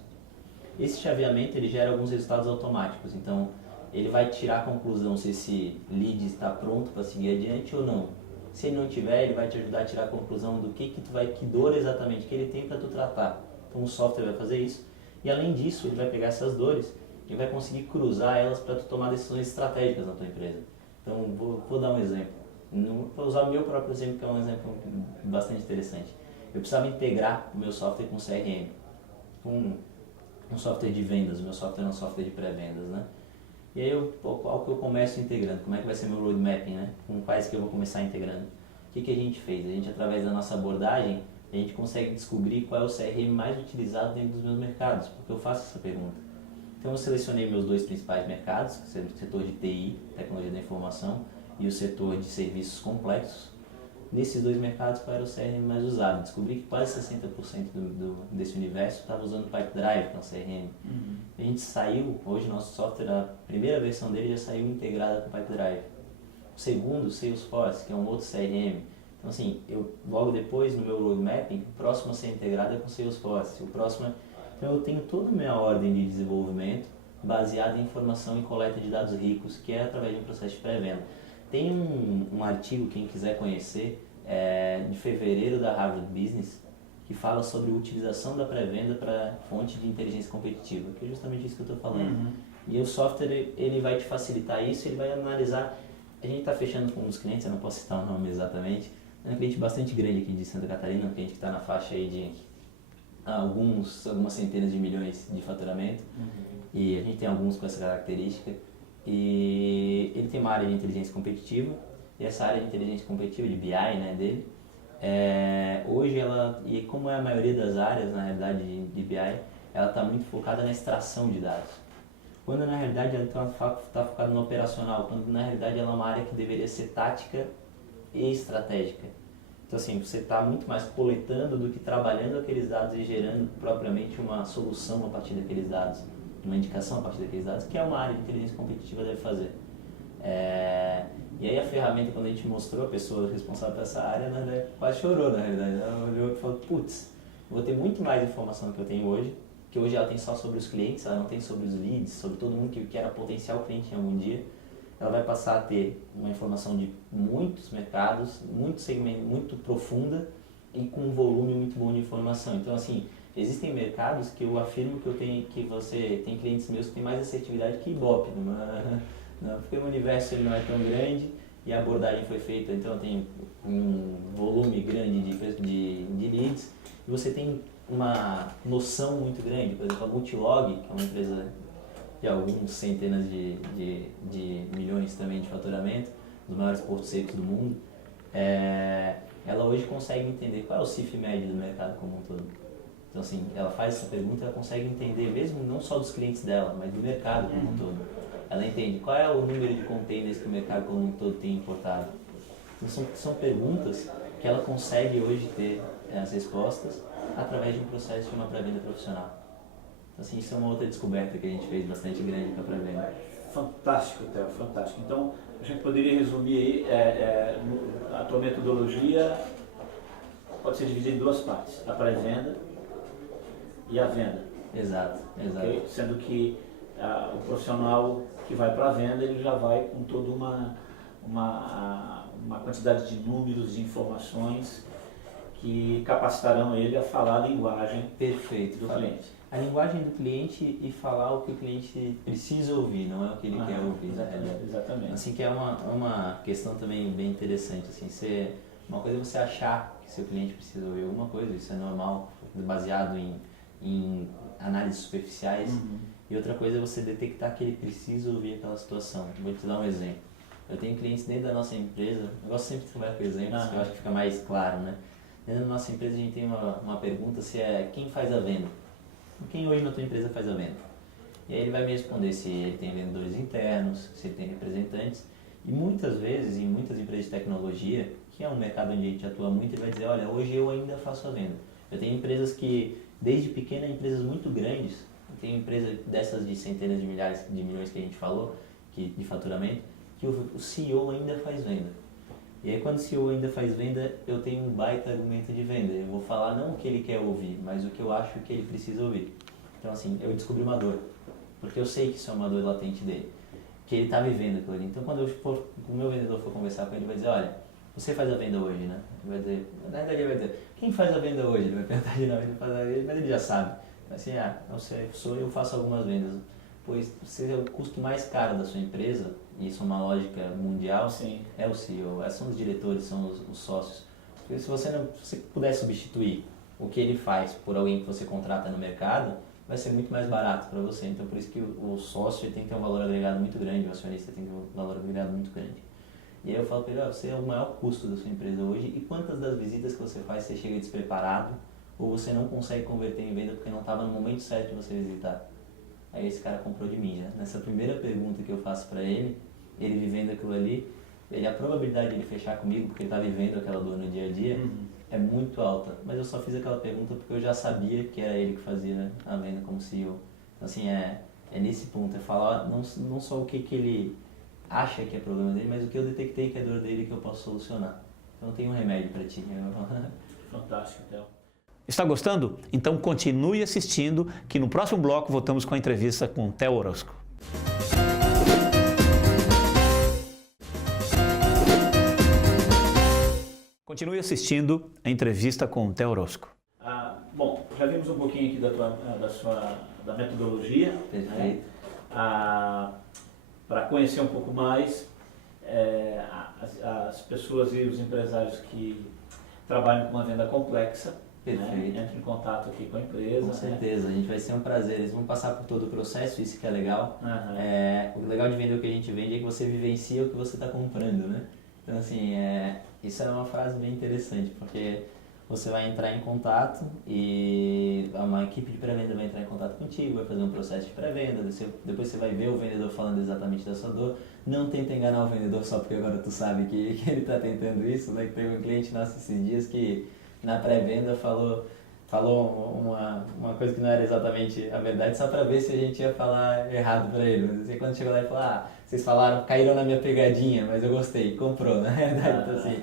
Esse chaveamento ele gera alguns resultados automáticos. Então, ele vai tirar a conclusão se esse lead está pronto para seguir adiante ou não. Se ele não tiver, ele vai te ajudar a tirar a conclusão do que dor exatamente que ele tem para tu tratar. Então, o software vai fazer isso. E além disso, ele vai pegar essas dores e vai conseguir cruzar elas para tu tomar decisões estratégicas na tua empresa. Então, vou dar um exemplo. Vou usar o meu próprio exemplo, que é um exemplo bastante interessante. Eu precisava integrar o meu software com CRM, com um software de vendas. O meu software é um software de pré-vendas, né? E aí, qual que eu começo integrando? Como é que vai ser meu roadmapping, né? Com quais que eu vou começar integrando? O que a gente fez? A gente, através da nossa abordagem, a gente consegue descobrir qual é o CRM mais utilizado dentro dos meus mercados, porque eu faço essa pergunta. Então, eu selecionei meus dois principais mercados, o setor de TI, Tecnologia da Informação, e o setor de serviços complexos. Nesses dois mercados, qual era o CRM mais usado? Descobri que quase 60% desse universo estava usando o Pipedrive, que é um CRM. A gente saiu, hoje nosso software, a primeira versão dele já saiu integrada com o Pipedrive. O segundo, Salesforce, que é um outro CRM. Então assim, logo depois no meu roadmapping, o próximo a ser integrado é com o Salesforce. Então eu tenho toda a minha ordem de desenvolvimento baseada em informação e coleta de dados ricos, que é através de um processo de pré-venda. Tem um artigo, quem quiser conhecer, de fevereiro da Harvard Business, que fala sobre a utilização da pré-venda para fonte de inteligência competitiva, que é justamente isso que eu estou falando. E o software ele vai te facilitar isso, ele vai analisar. A gente está fechando com uns clientes, eu não posso citar o nome exatamente, é um cliente bastante grande aqui de Santa Catarina, um cliente que está na faixa aí de algumas centenas de milhões de faturamento, e a gente tem alguns com essa característica. E ele tem uma área de inteligência competitiva, e essa área de inteligência competitiva, de BI, né, dele, hoje e como é a maioria das áreas, na realidade, de BI, ela está muito focada na extração de dados. Quando na realidade ela está focada no operacional, quando na realidade ela é uma área que deveria ser tática e estratégica. Então assim, você está muito mais coletando do que trabalhando aqueles dados e gerando propriamente uma solução a partir daqueles dados, uma indicação a partir daqueles dados, que é uma área de inteligência competitiva deve fazer. E aí a ferramenta, quando a gente mostrou a pessoa responsável por essa área, né, quase chorou na realidade. Ela olhou e falou, putz, vou ter muito mais informação do que eu tenho hoje, que hoje ela tem só sobre os clientes, ela não tem sobre os leads, sobre todo mundo que era potencial cliente em algum dia. Ela vai passar a ter uma informação de muitos mercados, muito segmento, muito profunda e com um volume muito bom de informação. Então assim, existem mercados que eu afirmo que você tem clientes meus que têm mais assertividade que Ibope, porque o universo ele não é tão grande e a abordagem foi feita, então tem um volume grande de leads e você tem uma noção muito grande. Por exemplo, a Multilog, que é uma empresa de alguns centenas de milhões também de faturamento, dos maiores portos secos do mundo, ela hoje consegue entender qual é o CIF médio do mercado como um todo. Então assim, ela faz essa pergunta, ela consegue entender mesmo não só dos clientes dela, mas do mercado como um todo. Ela entende qual é o número de containers que o mercado como um todo tem importado. Então são perguntas que ela consegue hoje ter as respostas através de um processo de uma pré-venda profissional. Então assim, isso é uma outra descoberta que a gente fez bastante grande com a pré-venda. Fantástico, Theo, fantástico. Então, a gente poderia resumir aí, a tua metodologia pode ser dividida em duas partes, a pré-venda e a venda. Exato. Okay? Sendo que o profissional que vai para a venda, ele já vai com toda uma quantidade de números, de informações que capacitarão ele a falar a linguagem perfeito do cliente. A linguagem do cliente e falar o que o cliente precisa ouvir, não é o que ele quer ouvir. Exatamente. Assim, que é uma questão também bem interessante. Assim, uma coisa é você achar que seu cliente precisa ouvir alguma coisa, isso é normal, baseado em análises superficiais. E outra coisa é você detectar que ele precisa ouvir aquela situação. Vou te dar um exemplo. Eu tenho clientes dentro da nossa empresa, eu gosto sempre de trabalhar com exemplos, que eu acho que fica mais claro, né? Dentro da nossa empresa a gente tem uma pergunta se é quem faz a venda. Quem hoje na tua empresa faz a venda? E aí ele vai me responder se ele tem vendedores internos, se ele tem representantes. E muitas vezes, em muitas empresas de tecnologia, que é um mercado onde a gente atua muito, ele vai dizer, olha, hoje eu ainda faço a venda. Eu tenho empresas que, desde pequena, empresas muito grandes, eu tenho empresa dessas de centenas de milhares de milhões que a gente falou, de faturamento, que o CEO ainda faz venda. E aí quando o CEO ainda faz venda, eu tenho um baita argumento de venda. Eu vou falar não o que ele quer ouvir, mas o que eu acho que ele precisa ouvir. Então assim, eu descobri uma dor, porque eu sei que isso é uma dor latente dele, que ele está vivendo aquilo ali. Então quando o meu vendedor for conversar com ele, ele vai dizer, olha, você faz a venda hoje, né? Ele vai dizer, na verdade ele vai dizer, quem faz a venda hoje? Ele vai perguntar de novo, mas ele já sabe. Assim, não sei, eu faço algumas vendas. Pois se é o custo mais caro da sua empresa, e isso é uma lógica mundial, Sim. é o CEO, são os diretores, são os sócios. Porque se você puder substituir o que ele faz por alguém que você contrata no mercado, vai ser muito mais barato para você. Então por isso que o sócio tem que ter um valor agregado muito grande, o acionista tem que ter um valor agregado muito grande. E aí eu falo para ele, você é o maior custo da sua empresa hoje, e quantas das visitas que você faz você chega despreparado, ou você não consegue converter em venda porque não estava no momento certo de você visitar. Aí esse cara comprou de mim, né? Nessa primeira pergunta que eu faço para ele vivendo aquilo ali, a probabilidade de ele fechar comigo, porque ele está vivendo aquela dor no dia a dia, é muito alta. Mas eu só fiz aquela pergunta porque eu já sabia que era ele que fazia, né, a venda como CEO. Então assim, é nesse ponto, é falar não só o que ele acha que é problema dele, mas o que eu detectei que é dor dele que eu posso solucionar. Então eu tenho um remédio para ti. Fantástico, Theo. Está gostando? Então continue assistindo, que no próximo bloco voltamos com a entrevista com o Theo Orozco. Continue assistindo a entrevista com o Theo Orozco. Bom, já vimos um pouquinho aqui da metodologia. Perfeito. Né? Para conhecer um pouco mais as pessoas e os empresários que trabalham com uma venda complexa. Perfeito. Né? Entre em contato aqui com a empresa. Com certeza, a gente vai ser um prazer. Eles vão passar por todo o processo, isso que é legal. O legal de vender o que a gente vende é que você vivencia o que você está comprando, né? Então, assim, isso é uma frase bem interessante, porque você vai entrar em contato e uma equipe de pré-venda vai entrar em contato contigo, vai fazer um processo de pré-venda, depois você vai ver o vendedor falando exatamente da sua dor. Não tenta enganar o vendedor só porque agora tu sabe que ele está tentando isso, né? Que teve um cliente nosso esses dias que na pré-venda falou uma coisa que não era exatamente a verdade, só para ver se a gente ia falar errado para ele. Mas assim, quando chegou lá ele falou, vocês falaram, caíram na minha pegadinha, mas eu gostei, comprou, na verdade. Então assim,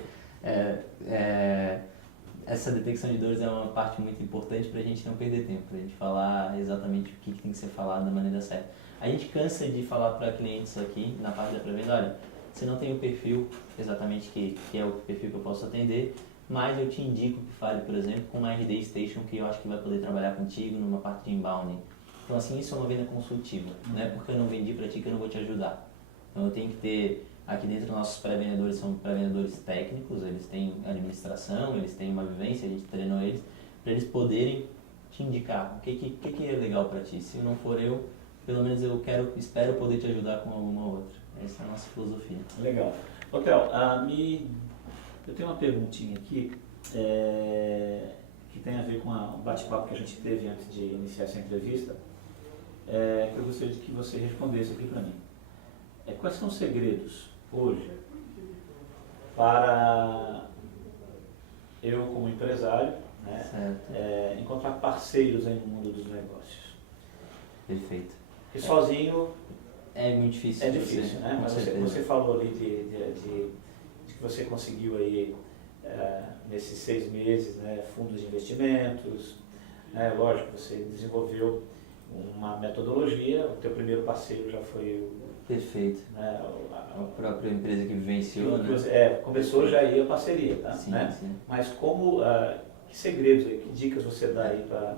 essa detecção de dores é uma parte muito importante para a gente não perder tempo, para a gente falar exatamente o que tem que ser falado da maneira certa. A gente cansa de falar para clientes aqui, na parte da pré-venda, olha, você não tem o perfil exatamente que é o perfil que eu posso atender, mas eu te indico que fale, por exemplo, com uma RD Station que eu acho que vai poder trabalhar contigo numa parte de inbound. Então assim, isso é uma venda consultiva, não é porque eu não vendi para ti que eu não vou te ajudar. Então eu tenho que ter, aqui dentro nossos pré-vendedores são pré-vendedores técnicos, eles têm administração, eles têm uma vivência, a gente treinou eles, para eles poderem te indicar o que é legal para ti. Se não for eu, pelo menos espero poder te ajudar com alguma outra. Essa é a nossa filosofia. Legal. Ô Theo, eu tenho uma perguntinha aqui que tem a ver com um bate-papo que a gente teve antes de iniciar essa entrevista, que eu gostaria de que você respondesse aqui para mim. Quais são os segredos hoje para eu, como empresário, né, encontrar parceiros aí no mundo dos negócios? Perfeito. Porque sozinho é muito difícil. É difícil, né? Mas você falou ali de que você conseguiu aí nesses 6 meses, né, fundos de investimentos, né? Lógico, você desenvolveu uma metodologia, o teu primeiro parceiro já foi Perfeito. Né, a própria empresa que vivenciou, né? Começou já aí a parceria, tá? Sim, né? sim. Mas que segredos aí, que dicas você dá aí para...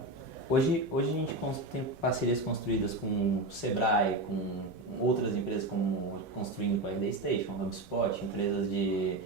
Hoje a gente tem parcerias construídas com o Sebrae, com outras empresas como construindo com a RD Station, HubSpot, empresas de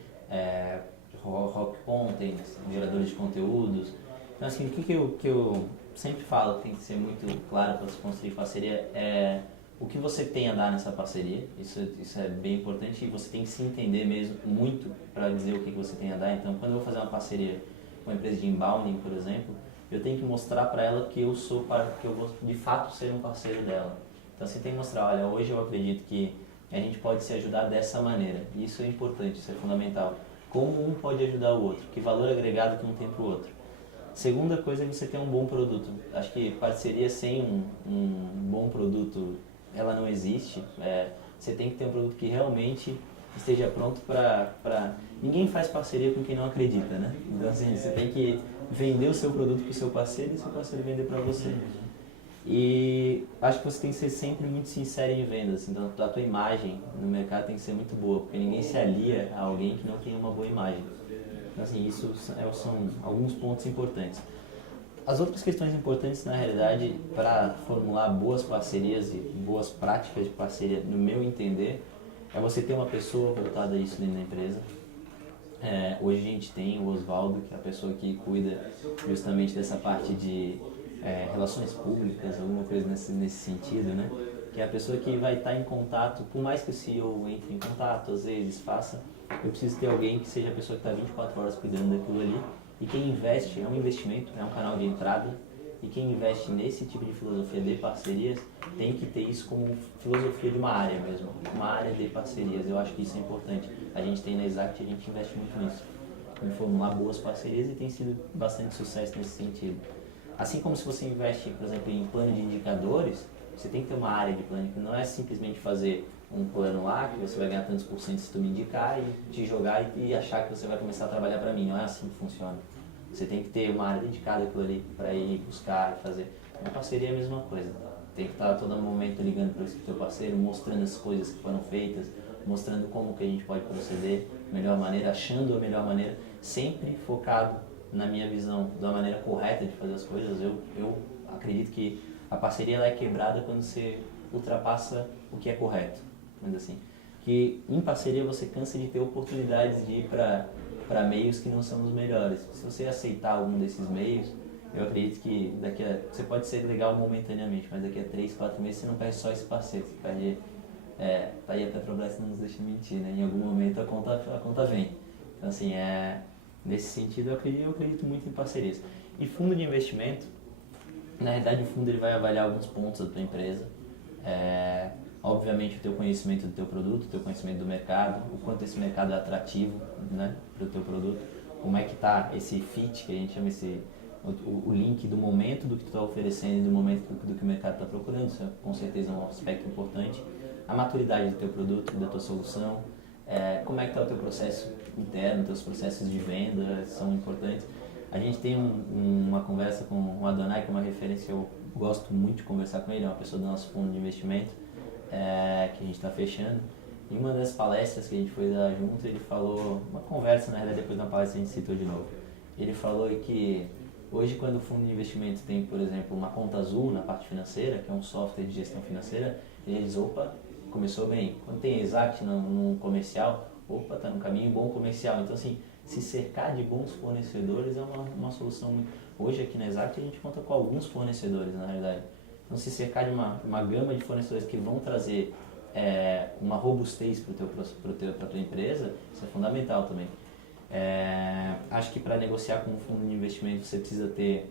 Rock Content, geradores de conteúdos. Então assim, o que eu sempre falo que tem que ser muito claro para se construir parceria é o que você tem a dar nessa parceria. Isso é bem importante e você tem que se entender mesmo muito para dizer o que você tem a dar. Então quando eu vou fazer uma parceria com uma empresa de inbounding, por exemplo, eu tenho que mostrar para ela que eu vou de fato ser um parceiro dela. Então você tem que mostrar, olha, hoje eu acredito que a gente pode se ajudar dessa maneira. Isso é importante, isso é fundamental. Como um pode ajudar o outro, que valor agregado que um tem para o outro. Segunda coisa é você ter um bom produto. Acho que parceria sem um bom produto, ela não existe. Você tem que ter um produto que realmente esteja pronto para... Ninguém faz parceria com quem não acredita, né? Então assim, você tem que vender o seu produto para o seu parceiro e o seu parceiro vender para você. E acho que você tem que ser sempre muito sincero em vendas. Então a tua imagem no mercado tem que ser muito boa, porque ninguém se alia a alguém que não tem uma boa imagem. Então assim, isso são alguns pontos importantes. As outras questões importantes, na realidade, para formular boas parcerias e boas práticas de parceria, no meu entender, é você ter uma pessoa voltada a isso dentro da empresa. Hoje a gente tem o Oswaldo, que é a pessoa que cuida justamente dessa parte de relações públicas, alguma coisa nesse sentido, né? Que é a pessoa que vai estar em contato, por mais que o CEO entre em contato, às vezes faça, eu preciso ter alguém que seja a pessoa que está 24 horas cuidando daquilo ali. E quem investe, é um investimento, é um canal de entrada, e quem investe nesse tipo de filosofia de parcerias tem que ter isso como filosofia de uma área mesmo, uma área de parcerias. Eu acho que isso é importante. A gente tem na Exact, a gente investe muito nisso, em formular boas parcerias, e tem sido bastante sucesso nesse sentido. Assim como se você investe, por exemplo, em plano de indicadores, você tem que ter uma área de plano, não é simplesmente fazer um plano lá, que você vai ganhar tantos por cento se tu me indicar e te jogar e achar que você vai começar a trabalhar para mim. Não é assim que funciona. Você tem que ter uma área dedicada àquilo ali para ir buscar e fazer. Uma parceria é a mesma coisa. Tem que estar a todo momento ligando para esse teu parceiro, mostrando as coisas que foram feitas, mostrando como que a gente pode proceder da melhor maneira, achando a melhor maneira, sempre focado na minha visão da maneira correta de fazer as coisas. Eu acredito que a parceria ela é quebrada quando você ultrapassa o que é correto, mas assim, que em parceria você cansa de ter oportunidades de ir para meios que não são os melhores. Se você aceitar algum desses meios, eu acredito que você pode ser legal momentaneamente, mas daqui a 3, 4 meses você não perde só esse parceiro, você perde tá aí a Petrobras, não nos deixa mentir, né? Em algum momento a conta vem. Então assim, nesse sentido eu acredito muito em parcerias. E fundo de investimento, na verdade o fundo ele vai avaliar alguns pontos da tua empresa. Obviamente o teu conhecimento do teu produto, o teu conhecimento do mercado, o quanto esse mercado é atrativo, né, para o teu produto, como é que está esse fit, que a gente chama o link do momento do que tu está oferecendo e do momento do que o mercado está procurando. Isso com certeza é um aspecto importante. A maturidade do teu produto, da tua solução, como é que está o teu processo interno, teus processos de venda são importantes. A gente tem uma conversa com o Adonai, que é uma referência que eu gosto muito de conversar com ele, é uma pessoa do nosso fundo de investimento, que a gente está fechando. Em uma das palestras que a gente foi dar junto, ele falou, uma conversa, na verdade, depois da palestra a gente citou de novo. Ele falou que hoje, quando o fundo de investimento tem, por exemplo, uma conta azul na parte financeira, que é um software de gestão financeira, ele diz, opa, começou bem. Quando tem Exact no comercial, opa, está no caminho bom comercial. Então, assim, se cercar de bons fornecedores é uma solução muito... Hoje, aqui na Exact, a gente conta com alguns fornecedores, na realidade. Então, se cercar de uma gama de fornecedores que vão trazer uma robustez para a tua empresa, isso é fundamental também. Acho que para negociar com um fundo de investimento você precisa ter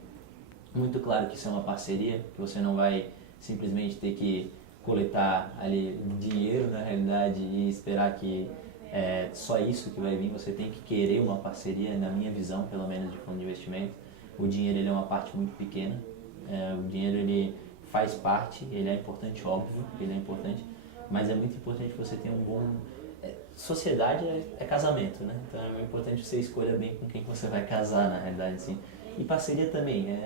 muito claro que isso é uma parceria, que você não vai simplesmente ter que coletar ali dinheiro na realidade e esperar que só isso que vai vir. Você tem que querer uma parceria, na minha visão pelo menos, de fundo de investimento. O dinheiro ele é uma parte muito pequena, o dinheiro ele faz parte, ele é importante, óbvio, ele é importante, mas é muito importante que você tenha um bom... Sociedade é casamento, né? Então é importante que você escolha bem com quem você vai casar, na realidade, assim. E parceria também,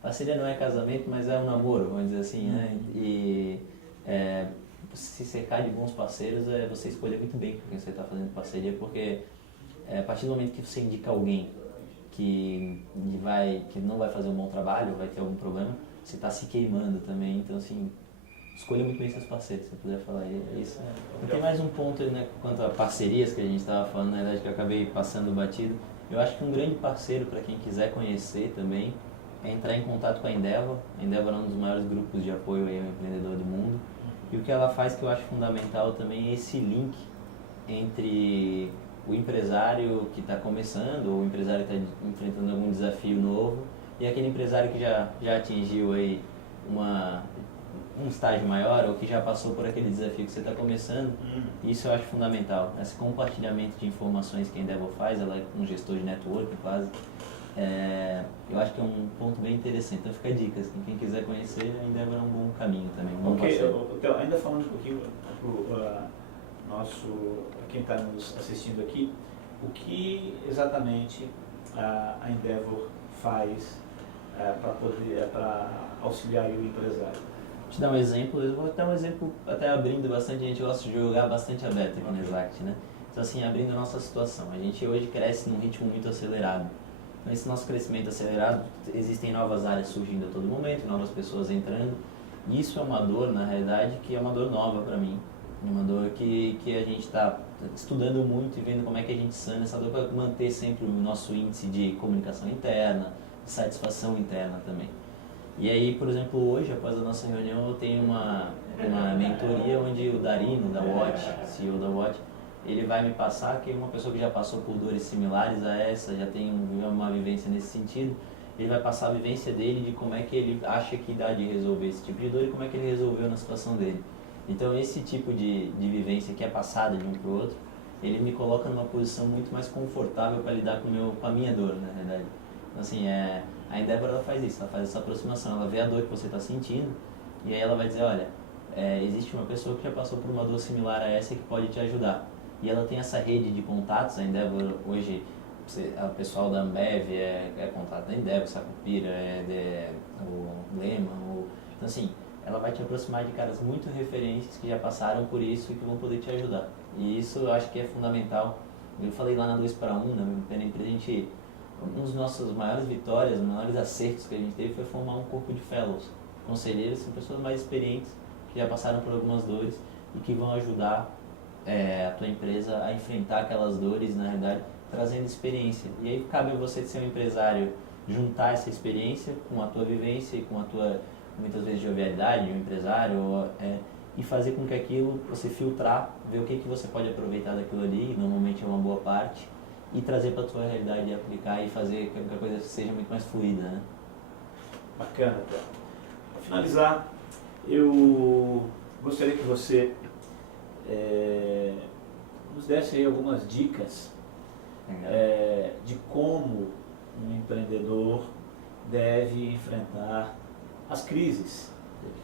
parceria não é casamento, mas é um namoro, vamos dizer assim, né? E se cercar de bons parceiros, você escolher muito bem com quem você está fazendo parceria, porque a partir do momento que você indica alguém que não vai fazer um bom trabalho, vai ter algum problema, você está se queimando também. Então, assim, escolha muito bem seus parceiros, se eu puder falar isso. E tem mais um ponto, né, quanto a parcerias que a gente estava falando, na verdade, que eu acabei passando batido. Eu acho que um grande parceiro para quem quiser conhecer também é entrar em contato com a Endeavor. A Endeavor é um dos maiores grupos de apoio ao empreendedor do mundo. E o que ela faz, que eu acho fundamental também, é esse link entre o empresário que está começando, ou o empresário que está enfrentando algum desafio novo, e aquele empresário que já atingiu aí um estágio maior ou que já passou por aquele desafio que você está começando. Isso eu acho fundamental. Esse compartilhamento de informações que a Endeavor faz, ela é um gestor de network quase, eu acho que é um ponto bem interessante. Então fica a dica, assim, quem quiser conhecer, a Endeavor é um bom caminho também. Theo, ainda falando um pouquinho quem está nos assistindo aqui, o que exatamente a Endeavor faz para auxiliar o empresário? Vou te dar um exemplo, eu vou dar um exemplo até abrindo bastante, a gente gosta de jogar bastante aberto aqui no Exact, né? Então assim, abrindo a nossa situação, a gente hoje cresce num ritmo muito acelerado. Então esse nosso crescimento acelerado, existem novas áreas surgindo a todo momento, novas pessoas entrando, e isso é uma dor, na realidade, que é uma dor nova para mim. Uma dor que a gente está estudando muito e vendo como é que a gente sana essa dor para manter sempre o nosso índice de comunicação interna, de satisfação interna também. E aí, por exemplo, hoje, após a nossa reunião, eu tenho uma mentoria onde o Darino, da Watch, CEO da Watch, ele vai me passar, que é uma pessoa que já passou por dores similares a essa, já tem uma vivência nesse sentido, ele vai passar a vivência dele de como é que ele acha que dá de resolver esse tipo de dor e como é que ele resolveu na situação dele. Então, esse tipo de vivência que é passada de um para o outro, ele me coloca numa posição muito mais confortável para lidar com a minha dor, na verdade. Então, assim, a Endeavor ela faz isso, ela faz essa aproximação, ela vê a dor que você está sentindo e aí ela vai dizer, olha, existe uma pessoa que já passou por uma dor similar a essa que pode te ajudar. E ela tem essa rede de contatos, a Endeavor hoje, o pessoal da Ambev é contato da Endeavor, Sacupira, o Lehman, então assim, ela vai te aproximar de caras muito referentes que já passaram por isso e que vão poder te ajudar. E isso eu acho que é fundamental. Eu falei lá na 2 para 1, na empresa, um dos nossos maiores vitórias, maiores acertos que a gente teve foi formar um corpo de fellows. Conselheiros são pessoas mais experientes, que já passaram por algumas dores e que vão ajudar a tua empresa a enfrentar aquelas dores, na realidade, trazendo experiência. E aí cabe você ser um empresário, juntar essa experiência com a tua vivência e com a tua, muitas vezes, jovialidade de um empresário, e fazer com que aquilo, você filtrar, ver o que você pode aproveitar daquilo ali, normalmente é uma boa parte, e trazer para a tua realidade e aplicar e fazer com que a coisa seja muito mais fluida, né? Bacana, Theo. Para finalizar, eu gostaria que você nos desse aí algumas dicas de como um empreendedor deve enfrentar as crises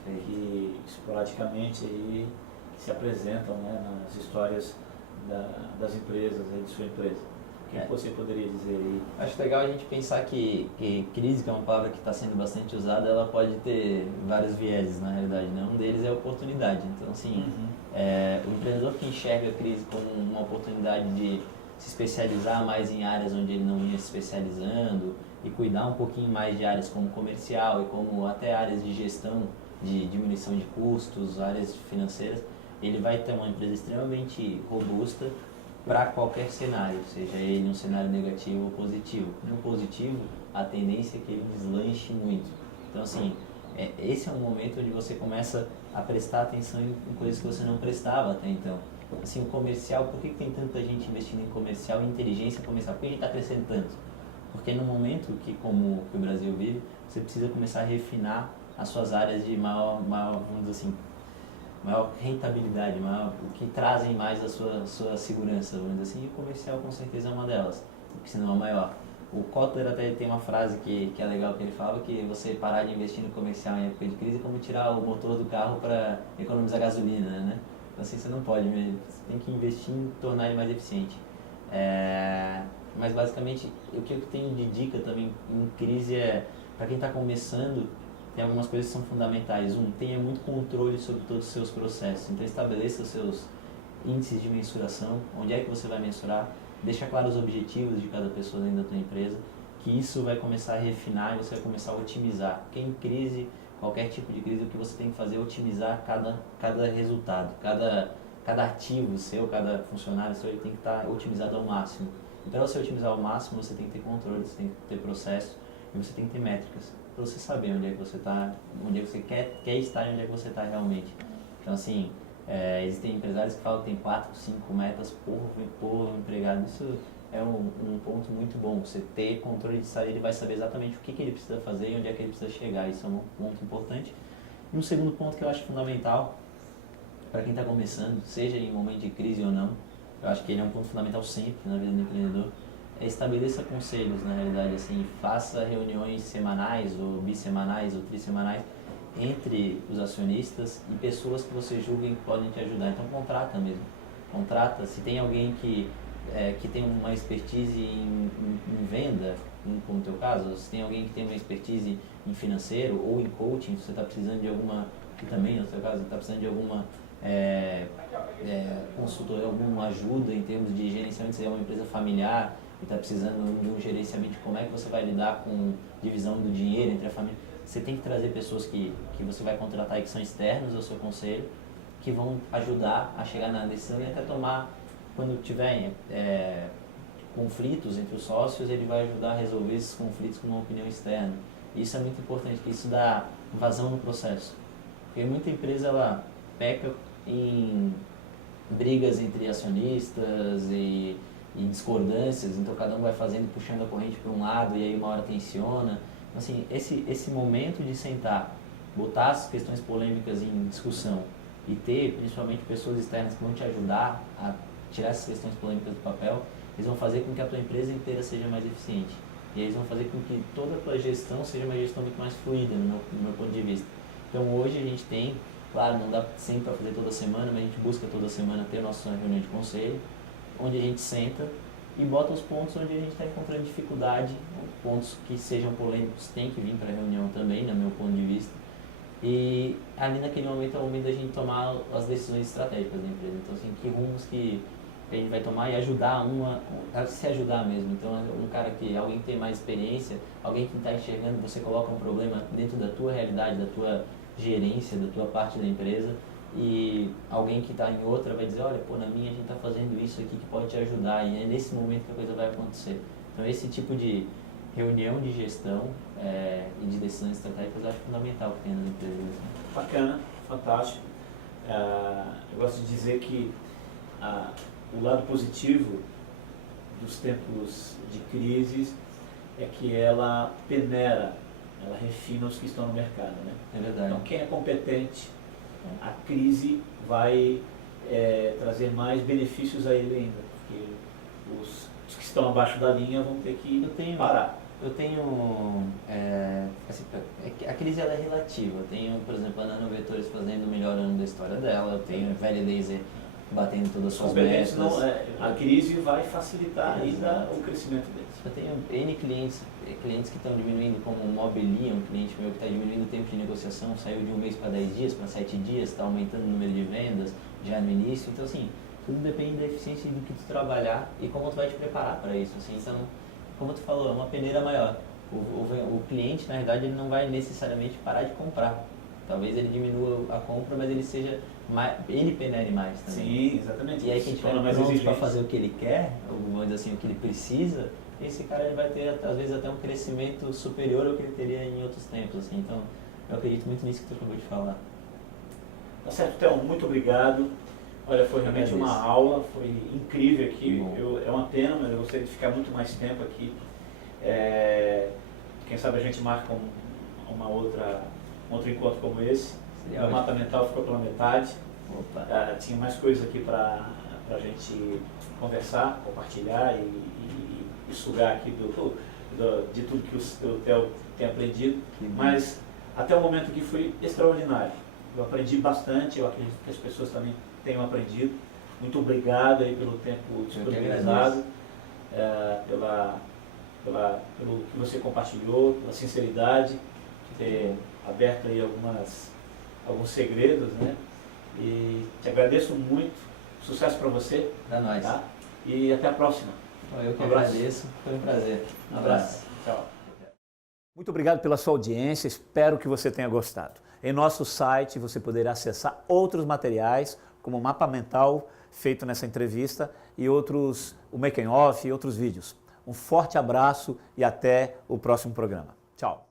que esporadicamente aí se apresentam, né, nas histórias das empresas, aí de sua empresa. O que você poderia dizer aí? Acho legal a gente pensar que crise, que é uma palavra que está sendo bastante usada, ela pode ter vários vieses, na realidade, né? Um deles é a oportunidade. Então, assim, o empreendedor que enxerga a crise como uma oportunidade de se especializar mais em áreas onde ele não vinha se especializando e cuidar um pouquinho mais de áreas como comercial e como até áreas de gestão, de diminuição de custos, áreas financeiras, ele vai ter uma empresa extremamente robusta para qualquer cenário, seja ele um cenário negativo ou positivo. No positivo, a tendência é que ele deslanche muito. Então, assim, esse é um momento onde você começa a prestar atenção em coisas que você não prestava até então. Assim, o comercial, por que tem tanta gente investindo em comercial e inteligência comercial? Por que a gente está crescendo tanto? Porque no momento como que o Brasil vive, você precisa começar a refinar as suas áreas de maior vamos dizer assim, maior rentabilidade, o que trazem mais a sua segurança, vamos dizer assim, e o comercial com certeza é uma delas, porque senão é a maior. O Kotler até tem uma frase que é legal, que ele fala que você parar de investir no comercial em época de crise é como tirar o motor do carro para economizar gasolina, né? Então assim, você não pode, você tem que investir em tornar ele mais eficiente. Mas basicamente, o que eu tenho de dica também em crise para quem está começando, tem algumas coisas que são fundamentais. Tenha muito controle sobre todos os seus processos. Então, estabeleça os seus índices de mensuração, onde é que você vai mensurar, deixa claro os objetivos de cada pessoa dentro da tua empresa, que isso vai começar a refinar e você vai começar a otimizar. Porque em crise, qualquer tipo de crise, o que você tem que fazer é otimizar cada resultado, cada ativo seu, cada funcionário seu, ele tem que estar otimizado ao máximo. E para você otimizar ao máximo, você tem que ter controle, você tem que ter processo e você tem que ter métricas, para você saber onde é que você está, onde é que você quer estar e onde é que você está realmente. Então, assim, existem empresários que falam que tem 4, 5 metas por empregado. Isso é um ponto muito bom. Você ter controle de sair, ele vai saber exatamente o que ele precisa fazer e onde é que ele precisa chegar. Isso é um ponto importante. E um segundo ponto que eu acho fundamental para quem está começando, seja em momento de crise ou não, eu acho que ele é um ponto fundamental sempre na vida do empreendedor, é estabeleça conselhos, na realidade, assim, faça reuniões semanais ou bissemanais ou trissemanais entre os acionistas e pessoas que você julguem que podem te ajudar. Então contrata mesmo, contrata, se tem alguém que tem uma expertise em venda, como no teu caso, se tem alguém que tem uma expertise em financeiro ou em coaching, se você está precisando de alguma, que também no teu caso, está precisando de alguma consultoria, alguma ajuda em termos de gerenciamento, se é uma empresa familiar e está precisando de um gerenciamento de como é que você vai lidar com divisão do dinheiro entre a família, você tem que trazer pessoas que você vai contratar e que são externos ao seu conselho, que vão ajudar a chegar na decisão e até tomar, quando tiver conflitos entre os sócios, ele vai ajudar a resolver esses conflitos com uma opinião externa. Isso é muito importante, porque isso dá vazão no processo. Porque muita empresa ela peca em brigas entre acionistas e discordâncias, então cada um vai fazendo, puxando a corrente para um lado e aí uma hora tensiona. Então, assim, esse momento de sentar, botar as questões polêmicas em discussão e ter principalmente pessoas externas que vão te ajudar a tirar essas questões polêmicas do papel, eles vão fazer com que a tua empresa inteira seja mais eficiente. E eles vão fazer com que toda a tua gestão seja uma gestão muito mais fluida, no meu ponto de vista. Então hoje a gente tem, claro, não dá sempre para fazer toda semana, mas a gente busca toda semana ter a nossa reunião de conselho, onde a gente senta e bota os pontos onde a gente está encontrando dificuldade, pontos que sejam polêmicos tem que vir para a reunião também, no meu ponto de vista. E ali naquele momento é o momento da gente tomar as decisões estratégicas da empresa. Então, assim, que rumos que a gente vai tomar e ajudar a se ajudar mesmo. Então, alguém que tem mais experiência, alguém que está enxergando, você coloca um problema dentro da tua realidade, da tua gerência, da tua parte da empresa, e alguém que está em outra vai dizer, olha, pô, na minha a gente está fazendo isso aqui que pode te ajudar, e é nesse momento que a coisa vai acontecer. Então, esse tipo de reunião de gestão e de decisões estratégicas eu acho fundamental que tenha nas empresas. Bacana, fantástico. Eu gosto de dizer que o lado positivo dos tempos de crises é que ela peneira, ela refina os que estão no mercado, né? É verdade. Então, quem é competente, a crise vai trazer mais benefícios a ele ainda, porque os que estão abaixo da linha vão ter que parar. Eu tenho, a crise ela é relativa. Eu tenho, por exemplo, a Nanovetores fazendo o melhor ano da história dela, eu tenho a Velha Laser batendo todas as suas metas. A crise vai facilitar ainda o crescimento deles. Eu tenho N clientes que estão diminuindo, como o Mobelia, um cliente meu que está diminuindo o tempo de negociação, saiu de 1 mês para 10 dias, para 7 dias, está aumentando o número de vendas já no início. Então, assim, tudo depende da eficiência do que tu trabalhar e como tu vai te preparar para isso. Assim. Então, como tu falou, é uma peneira maior. O cliente, na verdade, ele não vai necessariamente parar de comprar. Talvez ele diminua a compra, mas ele penere mais também. Sim, exatamente. E aí quem tiver pronto para fazer o que ele quer, ou vamos dizer assim, o que ele precisa, esse cara ele vai ter, às vezes, até um crescimento superior ao que ele teria em outros tempos. Assim. Então, eu acredito muito nisso que tu acabou de falar. Tá certo, Theo, muito obrigado. Olha, foi realmente uma aula, foi incrível aqui. É uma pena, mas eu gostaria de ficar muito mais tempo aqui. Quem sabe a gente marca um outro encontro como esse. O Mata Mental ficou pela metade. Tinha mais coisas aqui para a gente conversar, compartilhar e sugar aqui de tudo que o Theo tem aprendido. Mas até o momento aqui foi extraordinário. Eu aprendi bastante, eu acredito que as pessoas também tenham aprendido. Muito obrigado aí pelo tempo disponibilizado, pelo que você compartilhou, pela sinceridade, de ter aberto aí alguns segredos, né? E te agradeço muito, sucesso para você. Pra nós. Tá? E até a próxima. Eu que agradeço, foi um prazer. Um abraço. Tchau. Muito obrigado pela sua audiência, espero que você tenha gostado. Em nosso site você poderá acessar outros materiais, como o mapa mental feito nessa entrevista e o making off e outros vídeos. Um forte abraço e até o próximo programa. Tchau.